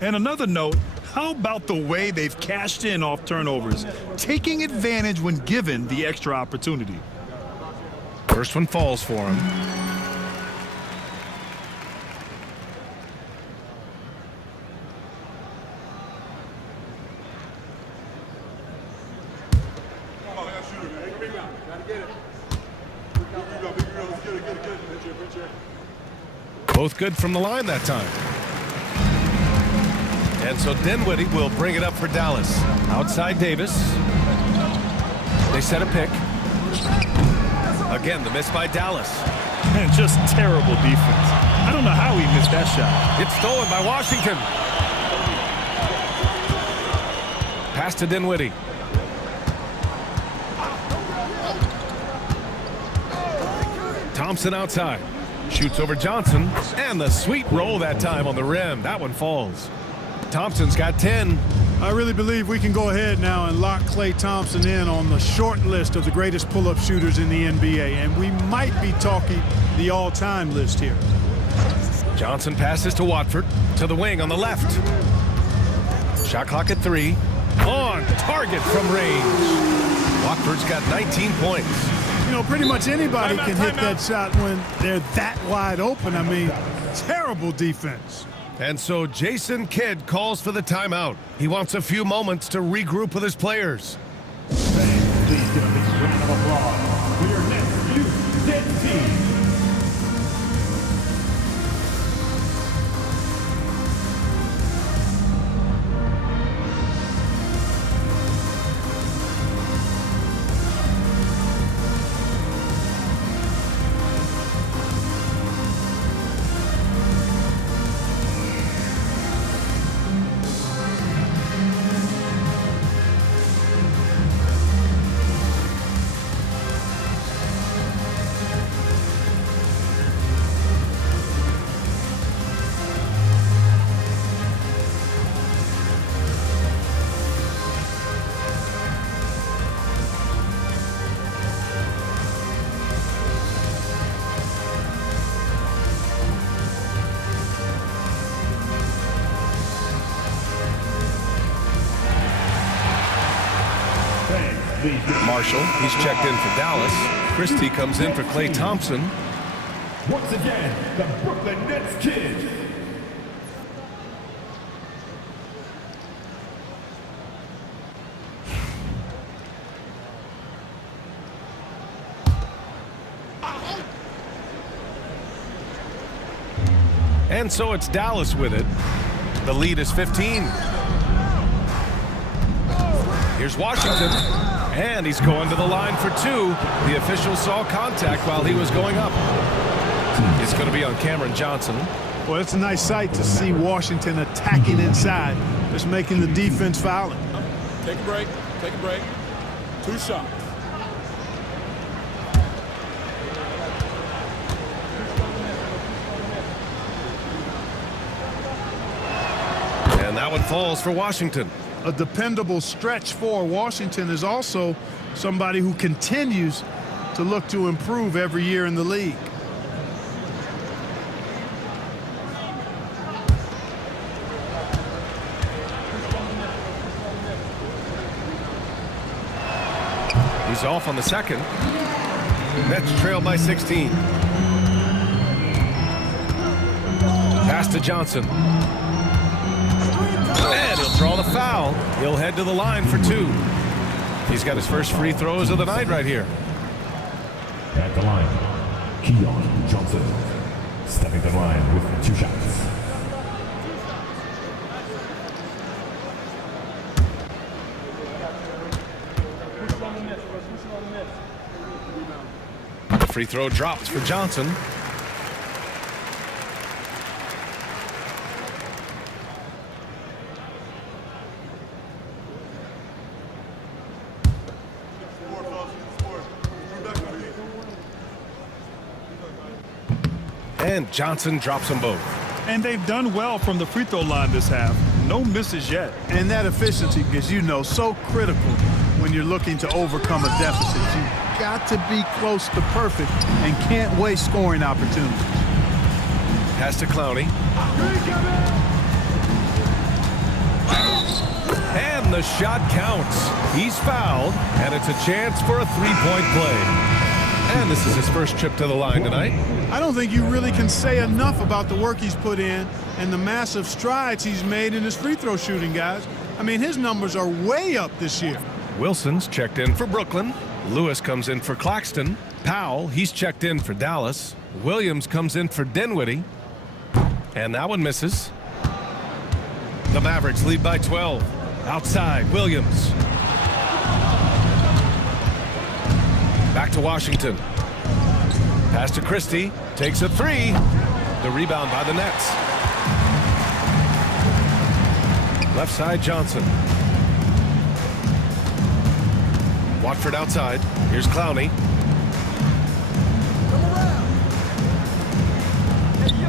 And another note, how about the way they've cashed in off turnovers, taking advantage when given the extra opportunity? First one falls for him. Both good from the line that time. And so Dinwiddie will bring it up for Dallas. Outside Davis. They set a pick. Again, the miss by Dallas. And just terrible defense. I don't know how he missed that shot. It's stolen by Washington. Pass to Dinwiddie. Thompson outside. Shoots over Johnson. And the sweet roll that time on the rim. That one falls. Thompson's got 10. I really believe we can go ahead now and lock Klay Thompson in on the short list of the greatest pull-up shooters in the NBA, and we might be talking the all-time list here. Johnson passes to Watford, to the wing on the left. Shot clock at 3. On target from range. Watford's got 19 points. You know, pretty much anybody can hit that shot when they're that wide open. I mean, terrible defense. And so Jason Kidd calls for the timeout. He wants a few moments to regroup with his players. Please give a big round of applause for your next youth team. Marshall, he's checked in for Dallas. Christie comes in for Klay Thompson. Once again, the Brooklyn Nets Kid. And so it's Dallas with it. The lead is 15. Here's Washington. And he's going to the line for 2. The official saw contact while he was going up. It's going to be on Cameron Johnson. Well, it's a nice sight to see Washington attacking inside, just making the defense foul him. Take a break. Take a break. 2 shots. And that one falls for Washington. A dependable stretch for Washington is also somebody who continues to look to improve every year in the league. He's off on the second. Nets trail by 16. Pass to Johnson. And he'll draw the foul. He'll head to the line for 2. He's got his first free throws of the night right here. At the line, Keon Johnson. Stepping to the line with 2 shots. The free throw drops for Johnson. And Johnson drops them both. And they've done well from the free throw line this half. No misses yet. And that efficiency is, you know, so critical when you're looking to overcome a deficit. You've got to be close to perfect and can't waste scoring opportunities. Pass to Clowney. And the shot counts. He's fouled, and it's a chance for a 3-point play. And this is his first trip to the line tonight. I don't think you really can say enough about the work he's put in and the massive strides he's made in his free throw shooting, guys. I mean, his numbers are way up this year. Wilson's checked in for Brooklyn. Lewis comes in for Claxton. Powell, he's checked in for Dallas. Williams comes in for Dinwiddie. And that one misses. The Mavericks lead by 12. Outside, Williams. Back to Washington. Pass to Christie. Takes a 3. The rebound by the Nets. Left side, Johnson. Watford outside. Here's Clowney.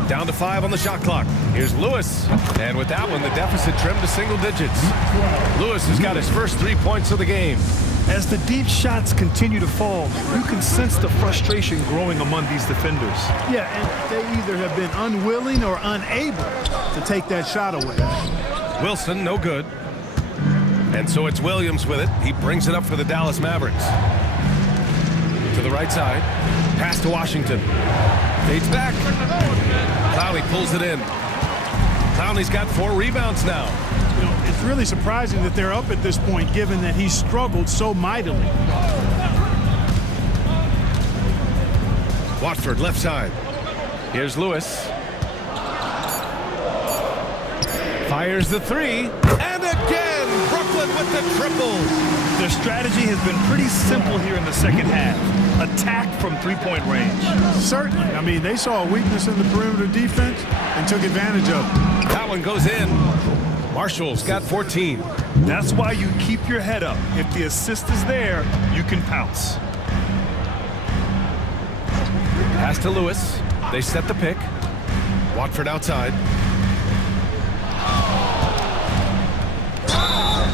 Down to 5 on the shot clock. Here's Lewis. And with that one, the deficit trimmed to single digits. Lewis has got his first 3 points of the game. As the deep shots continue to fall, you can sense the frustration growing among these defenders. Yeah, and they either have been unwilling or unable to take that shot away. Wilson, no good. And so it's Williams with it. He brings it up for the Dallas Mavericks. To the right side. Pass to Washington. Fades back. Clowney pulls it in. Clowney's got 4 rebounds now. You know, it's really surprising that they're up at this point, given that he's struggled so mightily. Watford left side. Here's Lewis. Fires the 3. And again, Brooklyn with the triple. Their strategy has been pretty simple here in the second half. Attack from 3-point range. Certainly. I mean, they saw a weakness in the perimeter defense and took advantage of it. That one goes in. Marshall's got 14. That's why you keep your head up. If the assist is there, you can pounce. Pass to Lewis. They set the pick. Watford outside.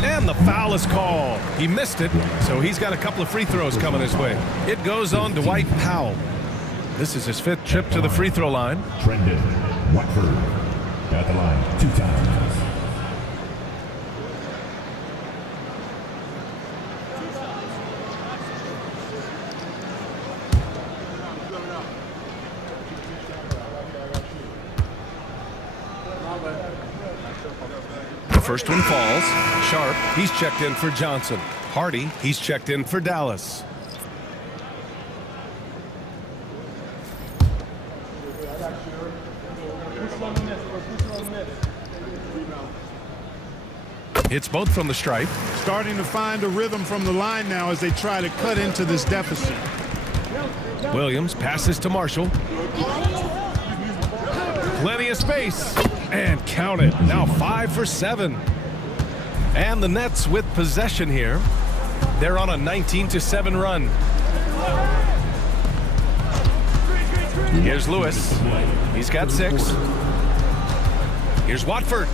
And the foul is called. He missed it, so he's got a couple of free throws coming his way. It goes on Dwight Powell. This is his 5th trip to the free throw line. Trended. Watford. At the line 2 times. The first one falls. Sharp, he's checked in for Johnson. Hardy, he's checked in for Dallas. It's both from the stripe. Starting to find a rhythm from the line now as they try to cut into this deficit. Williams passes to Marshall. Plenty of space. And count it. Now 5 for 7. And the Nets with possession here. They're on a 19-7 run. Here's Lewis. He's got 6. Here's Watford.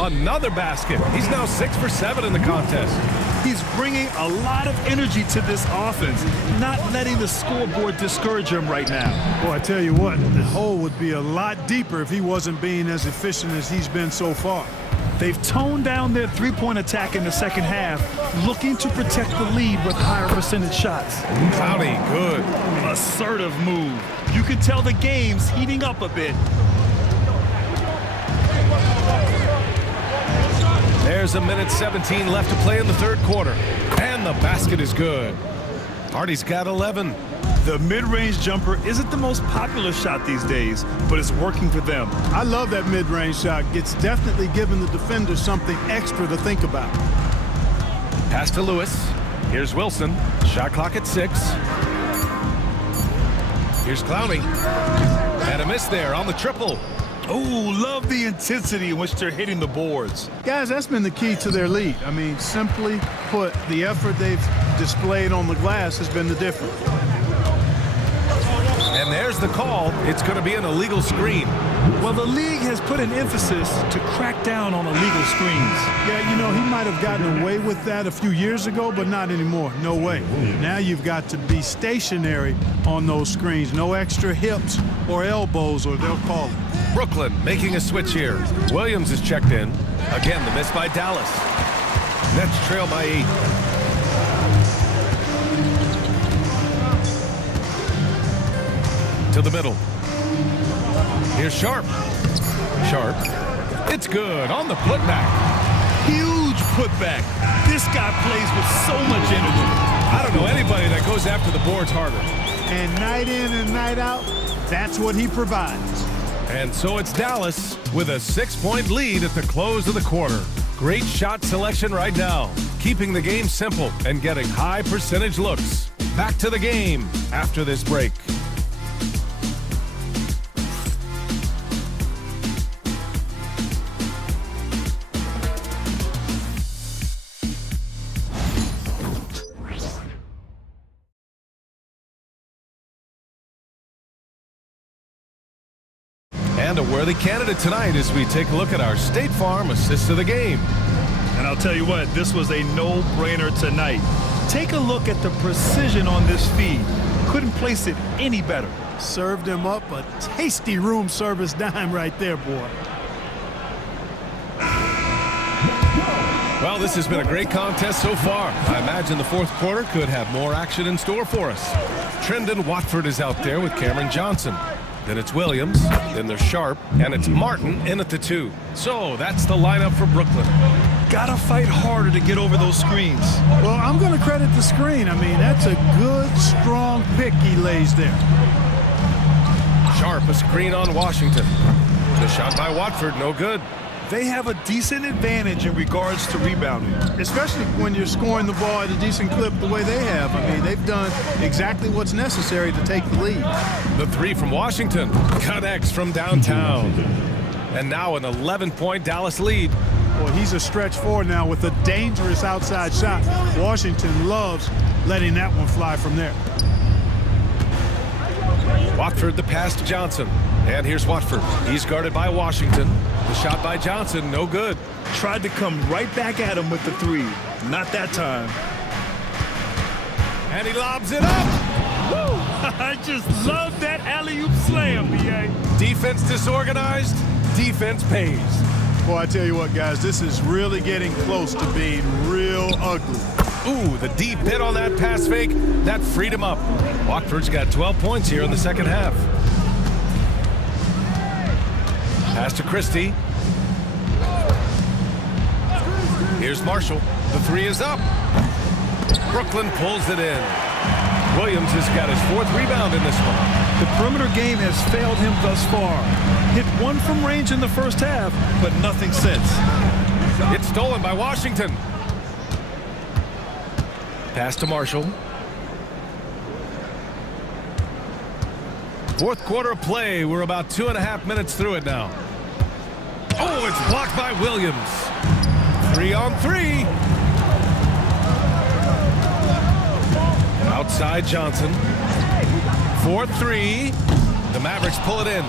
Another basket. He's now 6 for 7 in the contest. He's bringing a lot of energy to this offense, not letting the scoreboard discourage him right now. Boy, I tell you what, the hole would be a lot deeper if he wasn't being as efficient as he's been so far. They've toned down their three-point attack in the second half, looking to protect the lead with higher percentage shots. Clowney, good. Assertive move. You can tell the game's heating up a bit. There's a minute 17 left to play in the third quarter. And the basket is good. Hardy's got 11. The mid-range jumper isn't the most popular shot these days, but it's working for them. I love that mid-range shot. It's definitely giving the defender something extra to think about. Pass to Lewis. Here's Wilson. Shot clock at 6. Here's Clowney. And a miss there on the triple. Oh, love the intensity in which they're hitting the boards. Guys, that's been the key to their lead. I mean, simply put, the effort they've displayed on the glass has been the difference. And there's the call. It's going to be an illegal screen. Well, the league has put an emphasis to crack down on illegal screens. Yeah, you know, he might have gotten away with that a few years ago, but not anymore. No way. Now you've got to be stationary on those screens. No extra hips or elbows, or they'll call it. Brooklyn making a switch here. Williams is checked in. Again, the miss by Dallas. Nets trail by 8. To the middle. Here's Sharp. Sharp. It's good on the putback. Huge putback. This guy plays with so much energy. I don't know anybody that goes after the boards harder. And night in and night out, that's what he provides. And so it's Dallas with a 6-point lead at the close of the quarter. Great shot selection right now, keeping the game simple and getting high percentage looks. Back to the game after this break. And a worthy candidate tonight as we take a look at our State Farm assist of the game. And I'll tell you what, this was a no-brainer tonight. Take a look at the precision on this feed. Couldn't place it any better. Served him up a tasty room service dime right there, boy. Well, this has been a great contest so far. I imagine the fourth quarter could have more action in store for us. Trendon Watford is out there with Cameron Johnson. Then it's Williams, then there's Sharp, and it's Martin in at the 2. So that's the lineup for Brooklyn. Gotta fight harder to get over those screens. Well, I'm going to credit the screen. I mean, that's a good, strong pick he lays there. Sharp, a screen on Washington. The shot by Watford, no good. They have a decent advantage in regards to rebounding. Especially when you're scoring the ball at a decent clip the way they have. I mean, they've done exactly what's necessary to take the lead. The 3 from Washington connects from downtown. And now an 11-point Dallas lead. Well, he's a stretch forward now with a dangerous outside shot. Washington loves letting that one fly from there. Watford the pass to Johnson. And here's Watford. He's guarded by Washington. The shot by Johnson, no good. Tried to come right back at him with the 3. Not that time. And he lobs it up. Woo! I just love that alley-oop slam, B.A. Defense disorganized, defense pays. Boy, I tell you what, guys, this is really getting close to being real ugly. Ooh, the deep hit on that pass fake, that freed him up. Watford's got 12 points here in the second half. Pass to Christie. Here's Marshall. The 3 is up. Brooklyn pulls it in. Williams has got his 4th rebound in this one. The perimeter game has failed him thus far. Hit 1 from range in the first half, but nothing since. It's stolen by Washington. Pass to Marshall. Fourth quarter of play. We're about 2.5 minutes through it now. Oh, it's blocked by Williams. 3-on-3. Outside Johnson. 4-3. The Mavericks pull it in.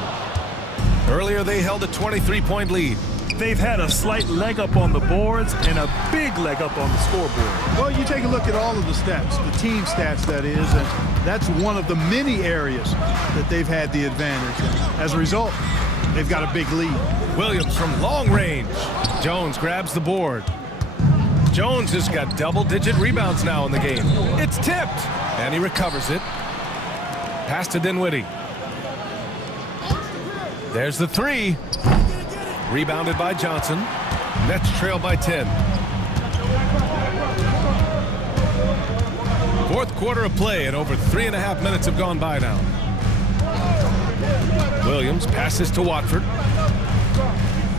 Earlier they held a 23-point lead. They've had a slight leg up on the boards and a big leg up on the scoreboard. Well, you take a look at all of the stats, the team stats that is, and that's one of the many areas that they've had the advantage. And as a result, they've got a big lead. Williams from long range. Jones grabs the board. Jones has got double-digit rebounds now in the game. It's tipped, and he recovers it. Pass to Dinwiddie. There's the three. Rebounded by Johnson. Nets trail by 10. Fourth quarter of play, and over 3.5 minutes have gone by now. Williams passes to Watford.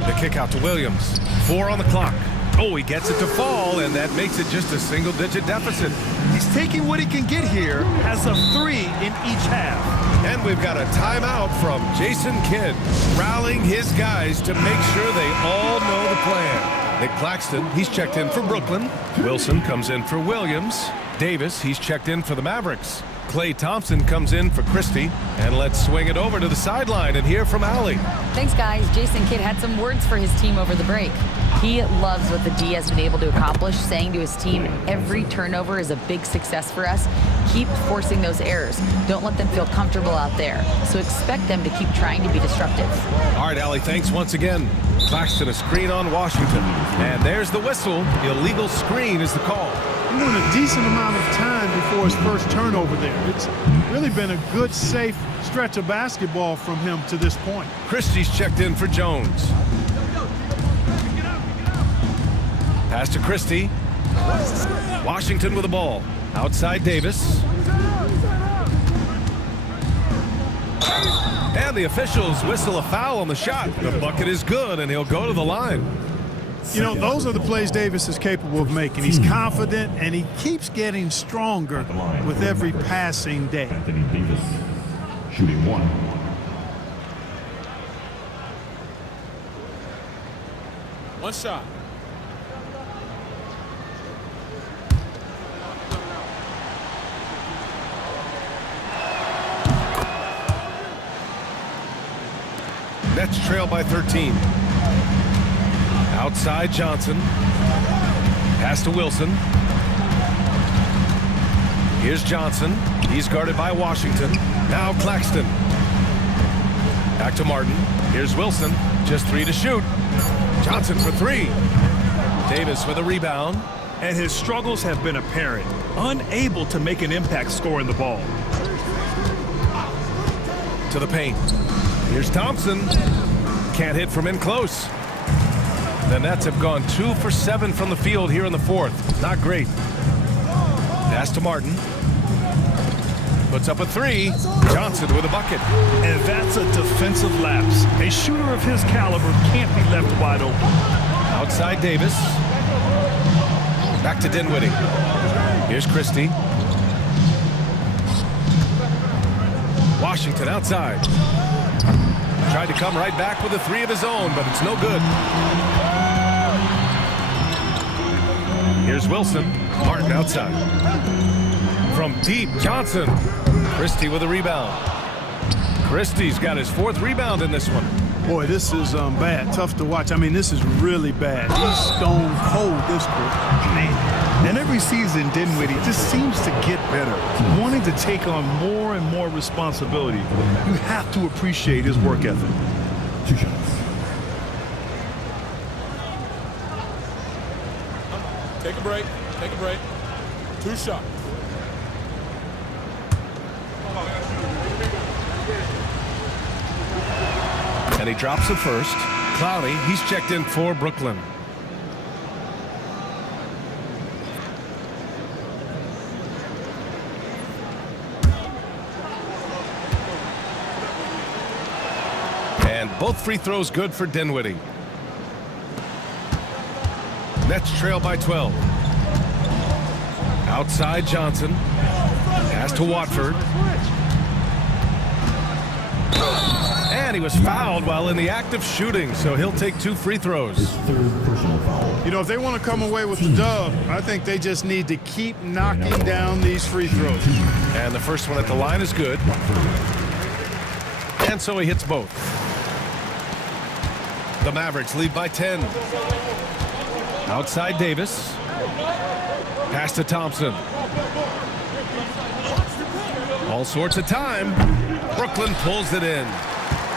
The kick out to Williams. 4 on the clock. Oh, he gets it to fall, and that makes it just a single-digit deficit. He's taking what he can get here, has a 3 in each half. And we've got a timeout from Jason Kidd, rallying his guys to make sure they all know the plan. Nick Claxton, he's checked in for Brooklyn. Wilson comes in for Williams. Davis, he's checked in for the Mavericks. Klay Thompson comes in for Christie. And let's swing it over to the sideline and hear from Allie. Thanks, guys. Jason Kidd had some words for his team over the break. He loves what the D has been able to accomplish, saying to his team, every turnover is a big success for us. Keep forcing those errors. Don't let them feel comfortable out there. So expect them to keep trying to be disruptive. All right, Allie, thanks once again. Claxton, a screen on Washington. And there's the whistle. Illegal screen is the call. He went a decent amount of time before his first turnover there. It's really been a good, safe stretch of basketball from him to this point. Christie's checked in for Jones. Pass to Christie. Washington with the ball. Outside Davis. And the officials whistle a foul on the shot. The bucket is good, and he'll go to the line. You know, those are the plays Davis is capable of making. He's confident, and he keeps getting stronger with every passing day. Anthony Davis, shooting 1. One shot. Nets trail by 13. Outside Johnson. Pass to Wilson. Here's Johnson. He's guarded by Washington. Now Claxton. Back to Martin. Here's Wilson. Just 3 to shoot. Johnson for 3. Davis with a rebound. And his struggles have been apparent. Unable to make an impact scoring the ball. To the paint. Here's Thompson. Can't hit from in close. The Nets have gone 2 for 7 from the field here in the fourth. Not great. Pass to Martin. Puts up a 3. Johnson with a bucket. And that's a defensive lapse. A shooter of his caliber can't be left wide open. Outside Davis. Back to Dinwiddie. Here's Christie. Washington outside. Tried to come right back with a 3 of his own, but it's no good. Here's Wilson. Martin outside. From deep, Johnson. Christie with a rebound. Christie's got his 4th rebound in this one. Boy, this is bad. Tough to watch. I mean, this is really bad. He's stone cold this quarter. Man. And every season, Dinwiddie just seems to get better, wanting to take on more and more responsibility. You have to appreciate his work ethic. 2 shots. Take a break. Take a break. 2 shots. And he drops the first. Clowney, he's checked in for Brooklyn. And both free throws good for Dinwiddie. Nets trail by 12. Outside Johnson. Pass to Watford. And he was fouled while in the act of shooting, so he'll take 2 free throws. His third personal foul. You know, if they want to come away with the dub, I think they just need to keep knocking down these free throws. And the first one at the line is good. And so he hits both. The Mavericks lead by 10. Outside Davis. Pass to Thompson. All sorts of time. Brooklyn pulls it in.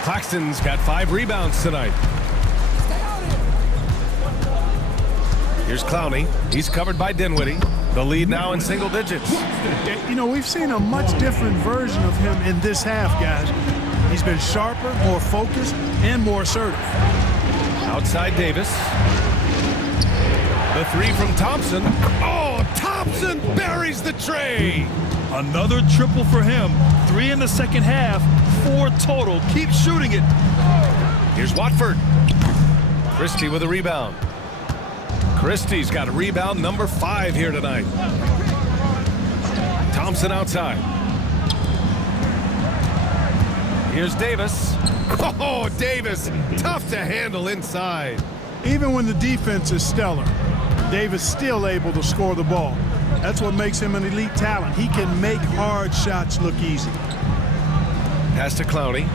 Claxton's got 5 rebounds tonight. Here's Clowney. He's covered by Dinwiddie. The lead now in single digits. You know, we've seen a much different version of him in this half, guys. He's been sharper, more focused, and more assertive. Outside Davis. The 3 from Thompson. Oh, Thompson buries the tray. Another triple for him. 3 in the second half, 4 total. Keep shooting it. Here's Watford. Christie with a rebound. Christie's got a rebound number 5 here tonight. Thompson outside. Here's Davis. Oh, Davis, tough to handle inside. Even when the defense is stellar, Davis still able to score the ball. That's what makes him an elite talent. He can make hard shots look easy. Pass to Clowney.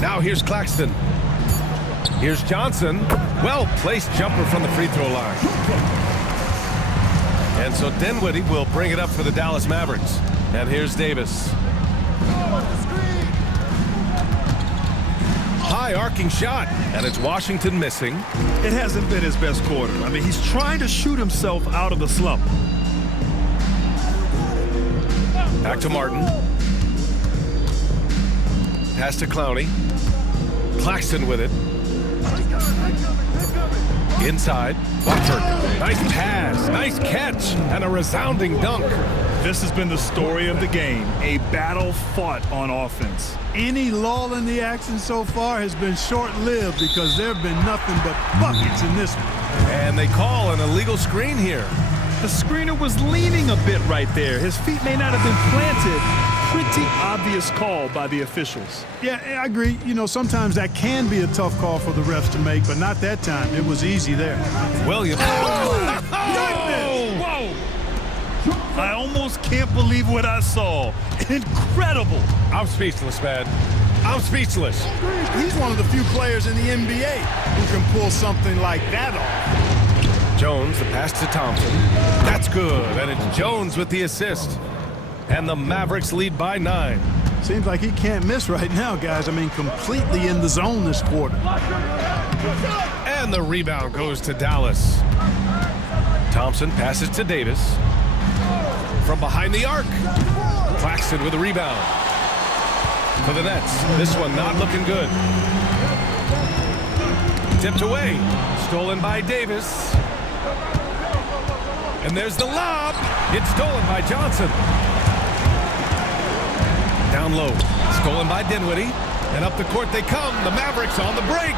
Now here's Claxton. Here's Johnson. Well-placed jumper from the free throw line. And so Dinwiddie will bring it up for the Dallas Mavericks. And here's Davis. High arcing shot, and it's Washington missing. It hasn't been his best quarter. I mean, he's trying to shoot himself out of the slump. Back to Martin. Pass to Clowney. Claxton with it. Inside. Watford. Nice pass. Nice catch. And a resounding dunk. This has been the story of the game. A battle fought on offense. Any lull in the action so far has been short-lived because there have been nothing but buckets in this one. And they call an illegal screen here. The screener was leaning a bit right there. His feet may not have been planted. Pretty obvious call by the officials. Yeah, I agree. You know, sometimes that can be a tough call for the refs to make, but not that time. It was easy there. Williams. Oh, goodness! Whoa! I almost can't believe what I saw. Incredible. I'm speechless, man. I'm speechless. He's one of the few players in the NBA who can pull something like that off. Jones, the pass to Thompson. That's good, and it's Jones with the assist. And the Mavericks lead by 9. Seems like he can't miss right now, guys. I mean, completely in the zone this quarter. And the rebound goes to Dallas. Thompson passes to Davis. From behind the arc. Claxton with a rebound. For the Nets, this one not looking good. Tipped away. Stolen by Davis. And there's the lob. It's stolen by Johnson. Down low. Stolen by Dinwiddie. And up the court they come. The Mavericks on the break.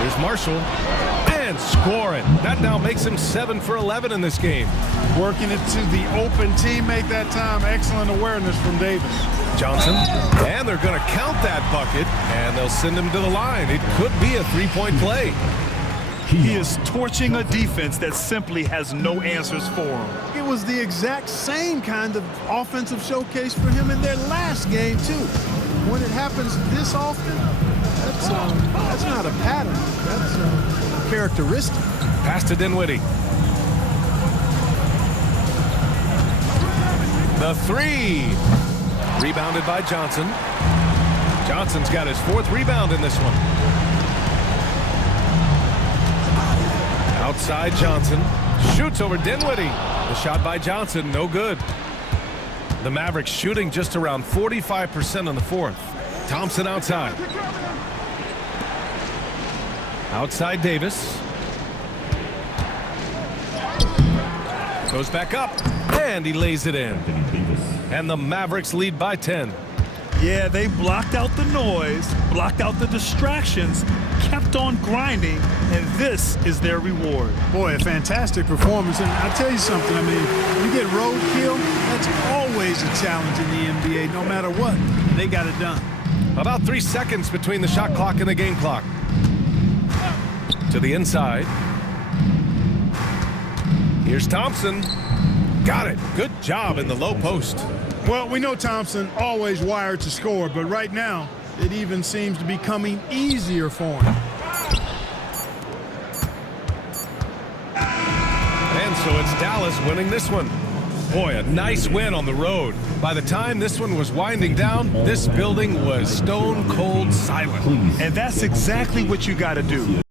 Here's Marshall. And scoring. That now makes him 7 for 11 in this game. Working it to the open teammate that time. Excellent awareness from Davis. Johnson. And they're going to count that bucket. And they'll send him to the line. It could be a 3-point play. He is torching a defense that simply has no answers for him. It was the exact same kind of offensive showcase for him in their last game, too. When it happens this often, that's not a pattern. That's a characteristic. Pass to Dinwiddie. The 3. Rebounded by Johnson. Johnson's got his 4th rebound in this one. Outside Johnson. Shoots over Dinwiddie. The shot by Johnson, no good. The Mavericks shooting just around 45% on the 4th. Thompson outside. Outside Davis. Goes back up. And he lays it in. And the Mavericks lead by 10. Yeah, they blocked out the noise, blocked out the distractions, kept on grinding, and this is their reward. Boy, a fantastic performance. And I'll tell you something, I mean, you get roadkill, that's always a challenge in the NBA, no matter what. And they got it done. About 3 seconds between the shot clock and the game clock. To the inside. Here's Thompson. Got it. Good job in the low post. Well, we know Thompson always wired to score, but right now, it even seems to be coming easier for him. And so it's Dallas winning this one. Boy, a nice win on the road. By the time this one was winding down, this building was stone cold silent. And that's exactly what you got to do.